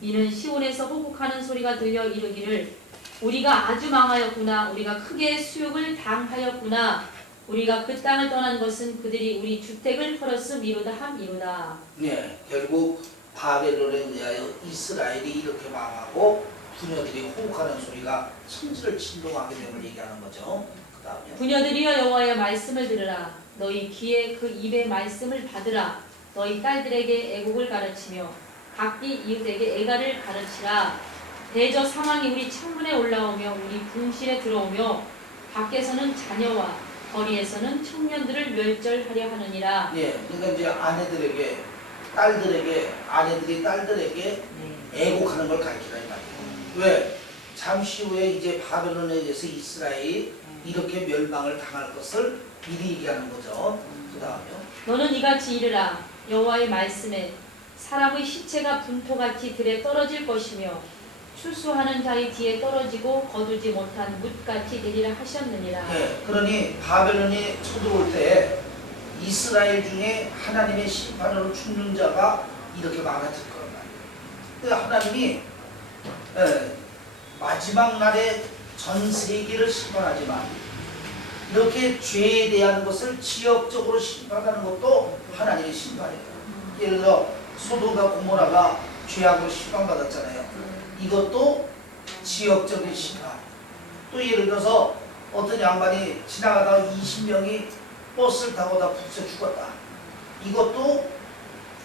이는 시온에서 호국하는 소리가 들려 이르기를 우리가 아주 망하였구나. 우리가 크게 수욕을 당하였구나. 우리가 그 땅을 떠난 것은 그들이 우리 주택을 헐었음이로다 함이로다. 네, 결국 바벨론에 의하여 이스라엘이 이렇게 망하고 부녀들이 호흡하는 소리가 천지를 진동하게 됨을 얘기하는 거죠. 그 다음에 부녀들이여 여호와의 말씀을 들으라. 너희 귀에 그 입의 말씀을 받으라. 너희 딸들에게 애곡을 가르치며 각기 이웃에게 애가를 가르치라. 대저 상황이 우리 창문에 올라오며 우리 분실에 들어오며 밖에서는 자녀와 거리에서는 청년들을 멸절하려 하느니라. 예, 그러니까 이제 아내들에게 딸들에게 아내들이 딸들에게 애곡하는 걸 가르치라 이 말이에요. 왜? 잠시 후에 이제 바벨론에 의해서 이스라엘이 이렇게 멸망을 당할 것을 미리 얘기하는 거죠. 그 다음에요. 너는 이같이 이르라. 여호와의 말씀에 사람의 시체가 분토같이 들에 떨어질 것이며 추수하는 자의 뒤에 떨어지고 거두지 못한 뭇같이 되리라 하셨느니라. 예, 그러니 바벨론이 쳐들어올 때 이스라엘 중에 하나님의 심판으로 죽는 자가 이렇게 많아질 거란 말이에요. 그러니까 하나님이 마지막 날에 전 세계를 심판하지만 이렇게 죄에 대한 것을 지역적으로 심판하는 것도 하나님의 심판이에요. 예를 들어 소돔과 고모라가 죄악으로 심판받았잖아요. 이것도 지역적인 심판. 또 예를 들어서 어떤 양반이 지나가다가 20명이 버스를 타고 다 부딪혀 죽었다. 이것도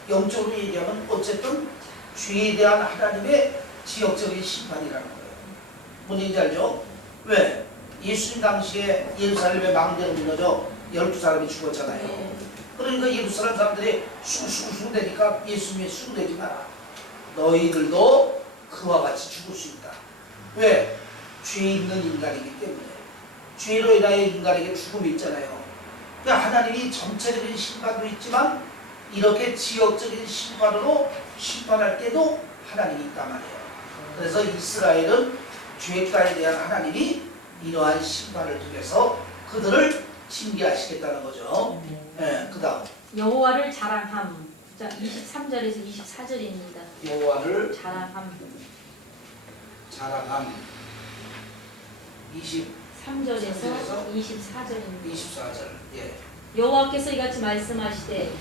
영적으로 얘기하면 어쨌든 죄에 대한 하나님의 지역적인 심판이라는 거예요. 뭔지 알죠? 왜? 예수님 당시에 예루살렘의 망대가 무너져 12사람이 죽었잖아요. 네. 그러니까 예루살렘 사람들이 수수수 되니까 예수님이 수되지 마라. 너희들도 그와 같이 죽을 수 있다. 왜? 죄 있는 인간이기 때문에. 죄로 인하여 인간에게 죽음이 있잖아요. 그러니까 하나님이 전체적인 심판도 있지만 이렇게 지역적인 심판으로 심판할 때도 하나님이 있단 말이에요. 그래서 이스라엘은 죄가에 대한 하나님이 이러한 심판을 통해서 그들을 징계하시겠다는 거죠. 네, 그 다음 여호와를 자랑함. 자, 23절에서 24절입니다. 여호와를 자랑함. 자랑함 3절에서 24절입니다. 24절. 예. 여호와께서 이같이 말씀하시되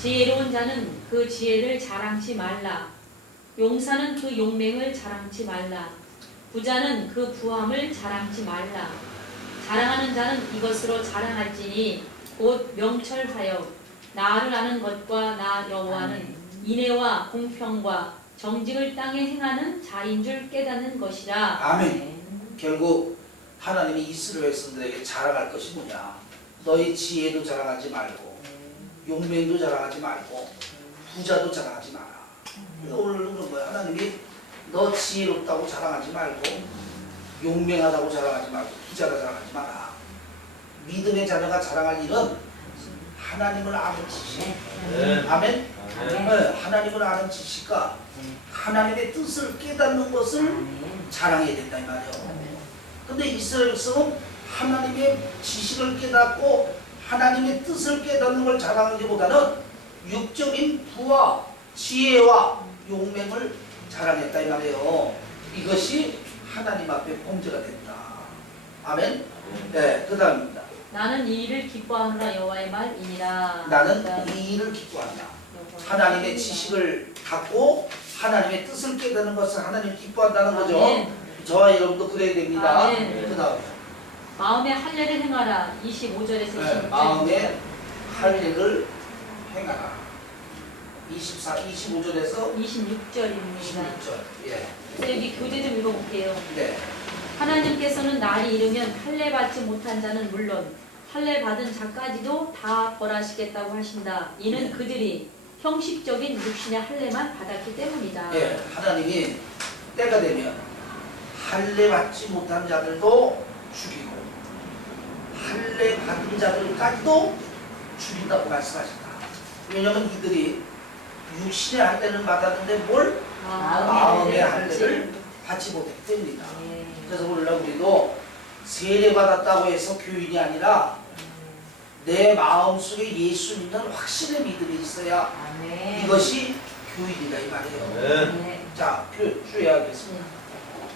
지혜로운 자는 그 지혜를 자랑치 말라. 용사는 그 용맹을 자랑치 말라. 부자는 그 부함을 자랑치 말라. 자랑하는 자는 이것으로 자랑할지니 곧 명철하여 나를 아는 것과 나 여호와는 인애와 공평과 정직을 땅에 행하는 자인 줄 깨닫는 것이라. 아멘. 결국 하나님이 이스라엘 백성들에게 자랑할 것이 뭐냐? 너희 지혜도 자랑하지 말고 용맹도 자랑하지 말고 부자도 자랑하지 마라. 오늘은 그런 거야. 하나님이 너 지혜롭다고 자랑하지 말고 용맹하다고 자랑하지 말고 부자가 자랑하지 마라. 믿음의 자녀가 자랑할 일은 하나님을 아는 지식. 네. 아멘. 아멘. 네, 하나님을 아는 지식과 하나님의 뜻을 깨닫는 것을 자랑해야 된다 이 말이에요. 근데 이스라엘 백성은 하나님의 지식을 깨닫고 하나님의 뜻을 깨닫는 걸 자랑하기보다는 육적인 부와 지혜와 용맹을 자랑했다 이 말이에요. 이것이 하나님 앞에 범죄가 됐다. 아멘. 네, 그 다음입니다. 나는 이 일을 기뻐하노라 여호와의 말이니라. 나는 이 일을 기뻐한다. 하나님의 지식을 갖고 하나님의 뜻을 깨닫는 것을 하나님 기뻐한다는 거죠. 아멘. 저와 여러분도 그래야 됩니다. 아멘. 그 다음에 마음에 할례를 행하라. 25절에서 26절. 마음에 할례를 행하라. 25절에서 26절입니다. 26절. 예. 여기 교재 좀 읽어볼게요. 네. 하나님께서는 날이 이르면 할례 받지 못한 자는 물론 할례 받은 자까지도 다 벌하시겠다고 하신다. 이는 그들이 형식적인 육신의 할례만 받았기 때문이다. 예. 하나님이 때가 되면 할례 받지 못한 자들도 죽이고 할례 받은 자들까지도 죽인다고 말씀하신다. 왜냐하면 이들이 육신의 할례는 받았는데 뭘? 마음의 할례를 받지 못했기 때문이다. 그래서 오늘날 우리도 세례 받았다고 해서 교인이 아니라 내 마음속에 예수 믿는 확신의 믿음이 있어야 이것이 교인이다 이 말이에요. 네. 자, 주의하겠습니다.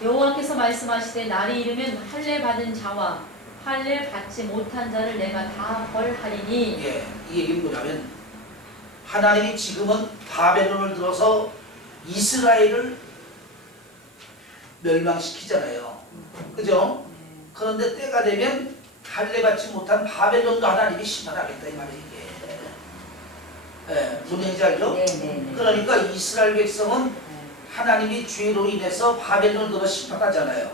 여호와께서 말씀하시되 날이 이르면 할례 받은 자와 할례 받지 못한 자를 내가 다 벌하리니. 예, 이 얘기는 뭐냐면 하나님이 지금은 바벨론을 들어서 이스라엘을 멸망시키잖아요. 그죠? 그런데 때가 되면 할례 받지 못한 바벨론도 하나님이 심판하겠다 이 말이에요. 예, 무슨 얘기인지 알죠? 그러니까 이스라엘 백성은 하나님이 죄로 인해서 바벨론을 들어 심판하잖아요.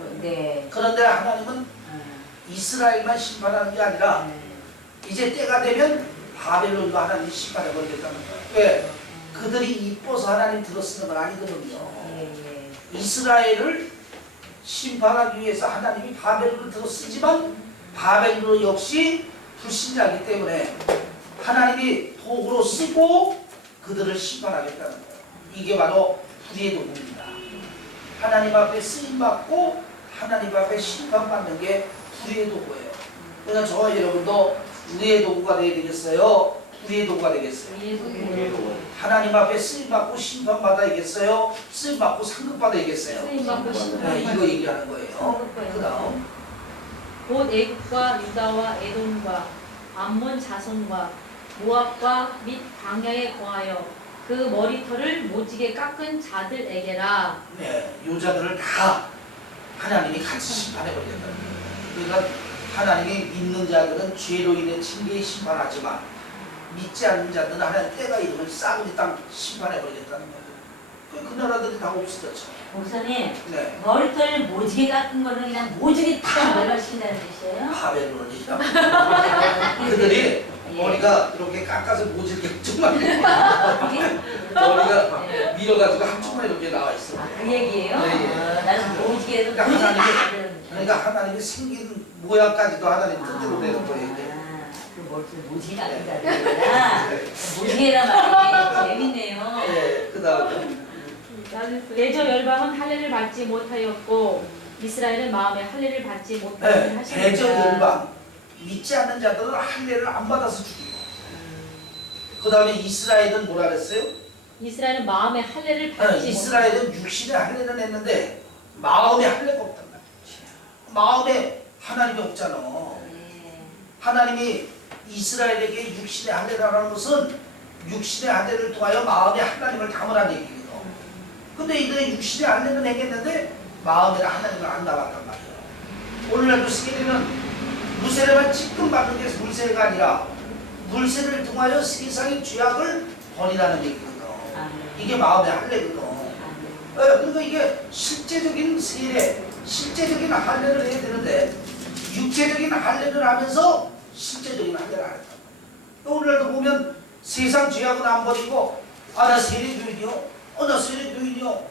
그런데 하나님은 이스라엘만 심판하는 게 아니라 이제 때가 되면 바벨론도 하나님이 심판해 버리겠다는 거예요. 왜? 그들이 이뻐서 하나님 들어쓰는 건 아니거든요. 이스라엘을 심판하기 위해서 하나님이 바벨론을 들어쓰지만 바벨론 역시 불신자이기 때문에 하나님이 도구로 쓰고 그들을 심판하겠다는 거예요. 이게 바로 불의의 도구입니다. 하나님 앞에 쓰임받고 하나님 앞에 심판받는 게 불의의 도구예요. 그러니까 저와 여러분도 의의 도구가 되어야 되겠어요? 불의의 도구가 되겠어요? 하나님 앞에 쓰임받고 심판받아야겠어요? 쓰임받고 상급받아야겠어요? 쓰임받고 네, 이거 얘기하는 거예요. 그 다음 곧 애국과 유다와 에돔과 암몬 자손과 모압과 및 광야에 거하여 그 머리털을 모지게 깎은 자들에게라. 네, 요자들을 다 하나님이 같이 심판해버렸다는 거예요. 그러니까 하나님이 믿는 자들은 죄로 인해 징계에 심판하지만 믿지 않는 자들은 하나님 때가 이르면 싸구리 땅 심판해버리겠다는 거예요. 그 나라들이 다 없어졌죠. 목사님 네. 머리털 모지게 깎은 거는 그냥 모지게 다 멸망시킨다는 뜻이에요? 바벨론이라 그들이 머리가 이렇게 깎아서 모질게 정말 머리가 밀어가지고 한쪽만 이렇게 나와 있어. 아, 그 얘기예요? 네, 예. 나는 모지게 해서 그러니까 모지게 하나님이- 다 그러는 그러니까 하나님이 생긴 모양까지도 하나님 뜻대로 되는 거예요. 이게. 그 머리털 모지게 깎는다는 거구나. 네. 모지게란 말이 재밌네요. 네, 그다음에 내저 열방은 할례를 받지 못하였고 이스라엘은 마음에 할례를 받지 못하게 네, 하셨습니다. 대저 열방 믿지 않는 자들은 할례를 안 받아서 죽이고 그다음에 이스라엘은 뭐라 그랬어요? 이스라엘은 마음에 할례를 네, 받지 이스라엘은 육신의 할례는 했는데 마음의 할례가 없단 말이야. 마음에 하나님이 없잖아. 네. 하나님이 이스라엘에게 육신의 할례라는 것은 육신의 할례를 통하여 마음의 하나님을 담으라는 얘기거든. 근데 이들의 육신의 할례는 했겠는데 마음의 하나님을 안 담았단 말이야. 오늘날도 세례는 물세례만 찔끔 받는 게 물세례가 아니라 물세례를 통하여 세상의 죄악을 버리라는 얘기거든. 이게 마음의 할례거든. 그러니까 이게 실제적인 세례, 실제적인 할례를 해야 되는데 육체적인 할례를 하면서 실제적인 할례를 안 했단 말이야. 오늘날도 보면 세상 죄악은 안 버리고 나 세례교인이요, 나 세례교인이요.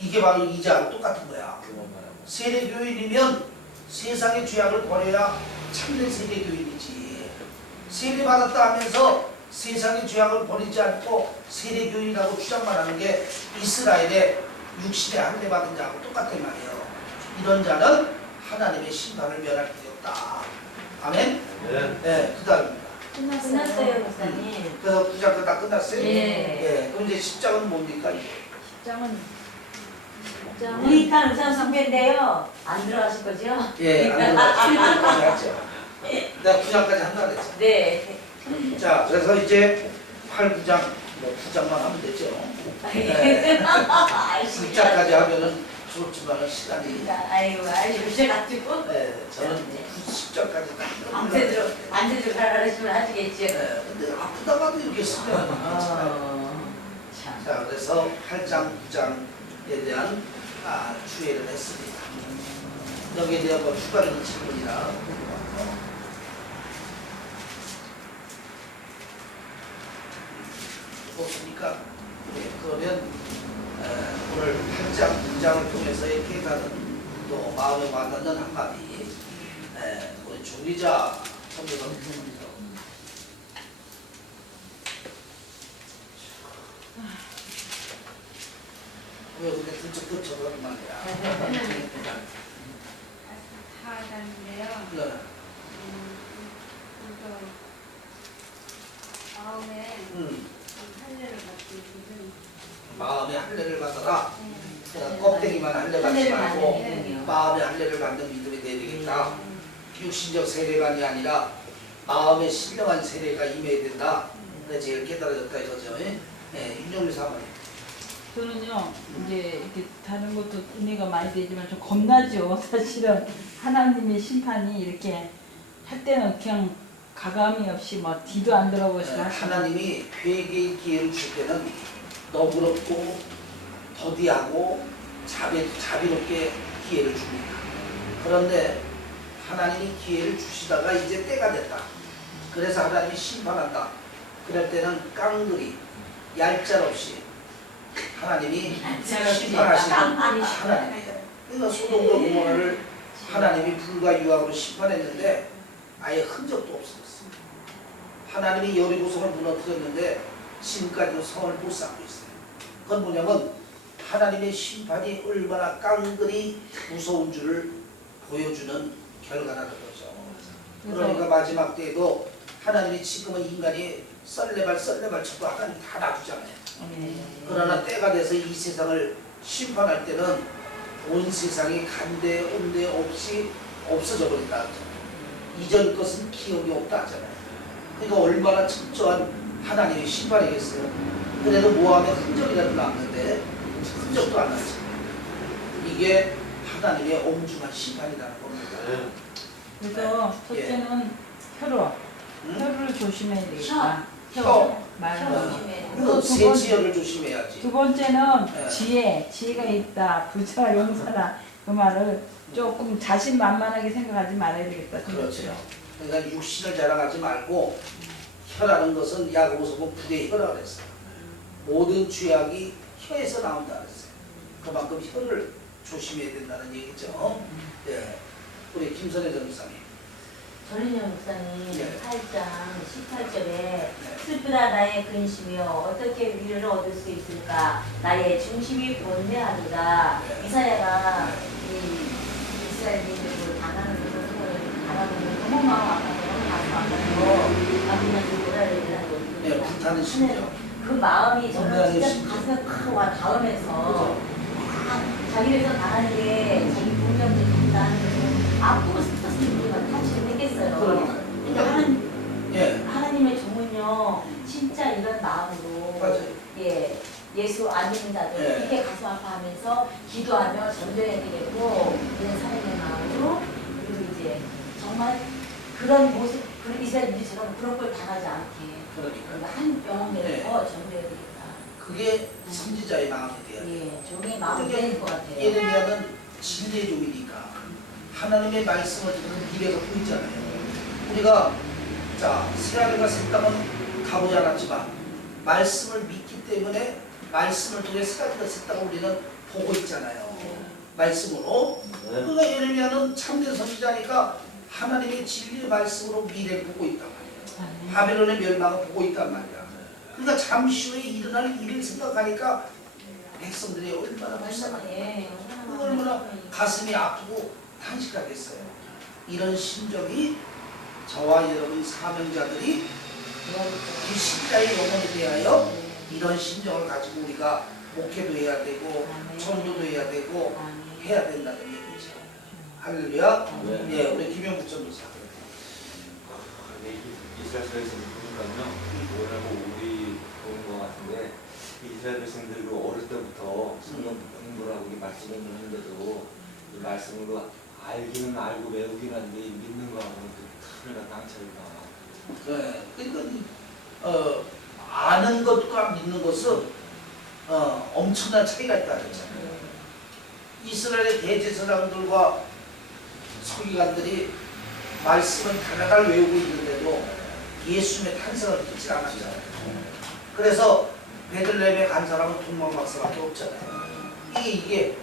이게 바로 이자하고 똑같은 거야. 세례교인이면 세상의 죄악을 버려야 참된 세례교인이지. 세례받았다 하면서 세상의 죄악을 버리지 않고 세례교인이라고 주장만 하는 게 이스라엘의 육신의 할례 받은 자하고 똑같단 말이에요. 이런 자는 하나님의 심판을 면할 길이 없다. 아멘? 네. 네, 그 다음입니다. 끝났어요, 목사님. 그래서 9장 다 끝났어요? 예. 예. 그럼 이제 10장은 뭡니까? 이게? 10장은 우리탄 의상 선배인데요. 안 들어가실 거죠? 예, 안 들어갔죠. 내가 9장까지 한다 그랬죠. 네. 자, 그래서 이제 8, 9장, 뭐 9장만 하면 되죠. 네. 10장까지 하면은 좋지만은 시간이. 아이고, 이러셔가지고. 네, 저는 10장까지 밤새도록 하라 그러시면 하시겠죠. 네, 근데 아프다가도 이렇게 쓰면 괜찮아요. 참. 자, 그래서 8장, 9장에 대한 주의를 했습니다. 여기에 대한 뭐 추가적인 질문이나 없습니까? 네, 그러면 오늘 8장, 9장을 통해서의 깨달은 또 마음에 와닿는 한마디 우리 조리자 선교사님입니다. 왜 근데 그쪽 저런 말이야? 다 하는데요. 네. 그래서 마음에 할례를 받기 위해서는 마음의 할례를 받아라. 네. 그러니까 껍데기만 할례 받지 할례를 말고 받는 믿음이요. 마음의 할례를 받는 믿음이 돼야 되겠다. 육신적 세례만이 아니라 마음의 신령한 세례가 임해야 된다. 네, 제일 깨달아졌다 이거죠. 네, 윤영미 사모님. 저는요 이제 이렇게 다른 것도 은혜가 많이 되지만 좀 겁나죠. 사실은 하나님의 심판이 이렇게 할 때는 그냥 가감이 없이 뭐 뒤도 안 돌아보시고 하시는 하나님이 회개의 기회를 줄 때는 너그럽고 더디하고 자비롭게 기회를 줍니다. 그런데 하나님이 기회를 주시다가 이제 때가 됐다. 그래서 하나님이 심판한다. 그럴 때는 깡그리 얄짤없이 하나님이 심판하시는 하나님이에요. 그러니까 소돔과 고모라를 하나님이 불과 유황으로 심판했는데 아예 흔적도 없었어요. 하나님이 여리고성을 무너뜨렸는데 지금까지도 성을 못 쌓고 있어요. 그건 뭐냐면 하나님의 심판이 얼마나 깡그리 무서운 줄을 보여주는 결과라는 거죠. 그러니까 마지막 때에도 하나님이 지금은 인간이 썰레발 쳐도 하나님 다 놔두잖아요. 그러나 때가 돼서 이 세상을 심판할 때는 온 세상이 간대 온대 없이 없어져 버린다 하죠. 이전 것은 기억이 없다 하잖아요. 그러니까 얼마나 철저한 하나님의 심판이겠어요. 그래도 모함의 흔적이라도 남는데 흔적도 안 났죠. 이게 하나님의 엄중한 심판이라는 겁니다. 네. 그래서 첫째는 혀를 조심해야 되겠다. 혀. 말. 조심해. 그 세지혈을 조심해야지. 두 번째는 네. 지혜가 있다. 부자 용사라. 그 말을 조금 자신만만하게 생각하지 말아야 되겠다. 그렇죠. 그러니까 육신을 자랑하지 말고 혀라는 것은 야고보서 보면 불의 혀라 그랬어요. 모든 죄악이 혀에서 나온다 그랬어요. 그만큼 혀를 조심해야 된다는 얘기죠. 예. 우리 김선혜 전사님. 전인영 목사님 네. 8장 18절에 슬프다 나의 근심이여 어떻게 위로를 얻을 수 있을까 나의 중심이 번뇌하도다. 네. 이사야가 이 이스라엘민들을 당하는 것을 바라보면 너무 마음 아파서 너무 가슴 아파서 아버지한테 뭐라 해야 되나 네, 불타는 심정. 그 마음이 저는 번뇌하는 진짜 심정. 가슴에 팍 와 닿으면서 그죠? 자기에서 당하는 게 자기 본명이 된다는 것을 아프고 스트레스를 우리가 같이 했겠어요. 그러니까요. 근데 예. 하나님의 종은요 진짜 이런 마음으로 맞아요. 예수 안 믿는 자들 예. 이렇게 가슴 아파하면서 기도하며 전도해야 되겠고 이런 사람의 마음으로 그리고 이제 정말 그런 모습 그런 이스라엘들처럼 그런 걸 당하지 않게 그러니까 우리가 한 영혼에서 네. 전도해야 되겠다. 그게 선지자의 마음이 돼야 돼요. 예, 종의 마음이 되는 것 같아요. 예레미야는 진리의 종이니까 하나님의 말씀을 듣는 미래가 보이잖아요. 우리가 자 새하늘과 새 땅은 가보지 않았지만 말씀을 믿기 때문에 말씀을 통해 새하늘과 새 땅을 우리는 보고 있잖아요. 말씀으로. 그러니까 예레미야는 참된 선지자니까 하나님의 진리의 말씀으로 미래를 보고 있단 말이에요. 바벨론의 멸망을 보고 있단 말이야. 그러니까 잠시 후에 일어날 일을 생각하니까 백성들이 얼마나 불쌍하냐. 예, 얼마나 가슴이 아프고 탄식하겠어요. 이런 심정이 저와 여러분 사명자들이 이 십자의 영혼에 대하여 이런 심정을 가지고 우리가 목회도 해야 되고 전도도 해야 되고 해야 된다는 얘기죠. 할렐루야. 예, 우리 김영국 전도사. 이스라엘에서 보니까요, 뭐라고 우리 보는 것 같은데 이스라엘 백성들이 어릴 때부터 성경 공부를 하고 이 말씀을 듣는데도 이 말씀으로 알기는 알고 외우기는 하는데 믿는 거하고는 그 하늘과 땅 차이가. 네, 그러니까 아는 것과 믿는 것은 엄청난 차이가 있다 그랬잖아요. 이스라엘의 대제사장들과 서기관들이 말씀을 다나달 외우고 있는데도 예수님의 탄생을 믿지 않았잖아요. 그래서 베들레헴에 간 사람은 동방 박사밖에 없잖아요. 이게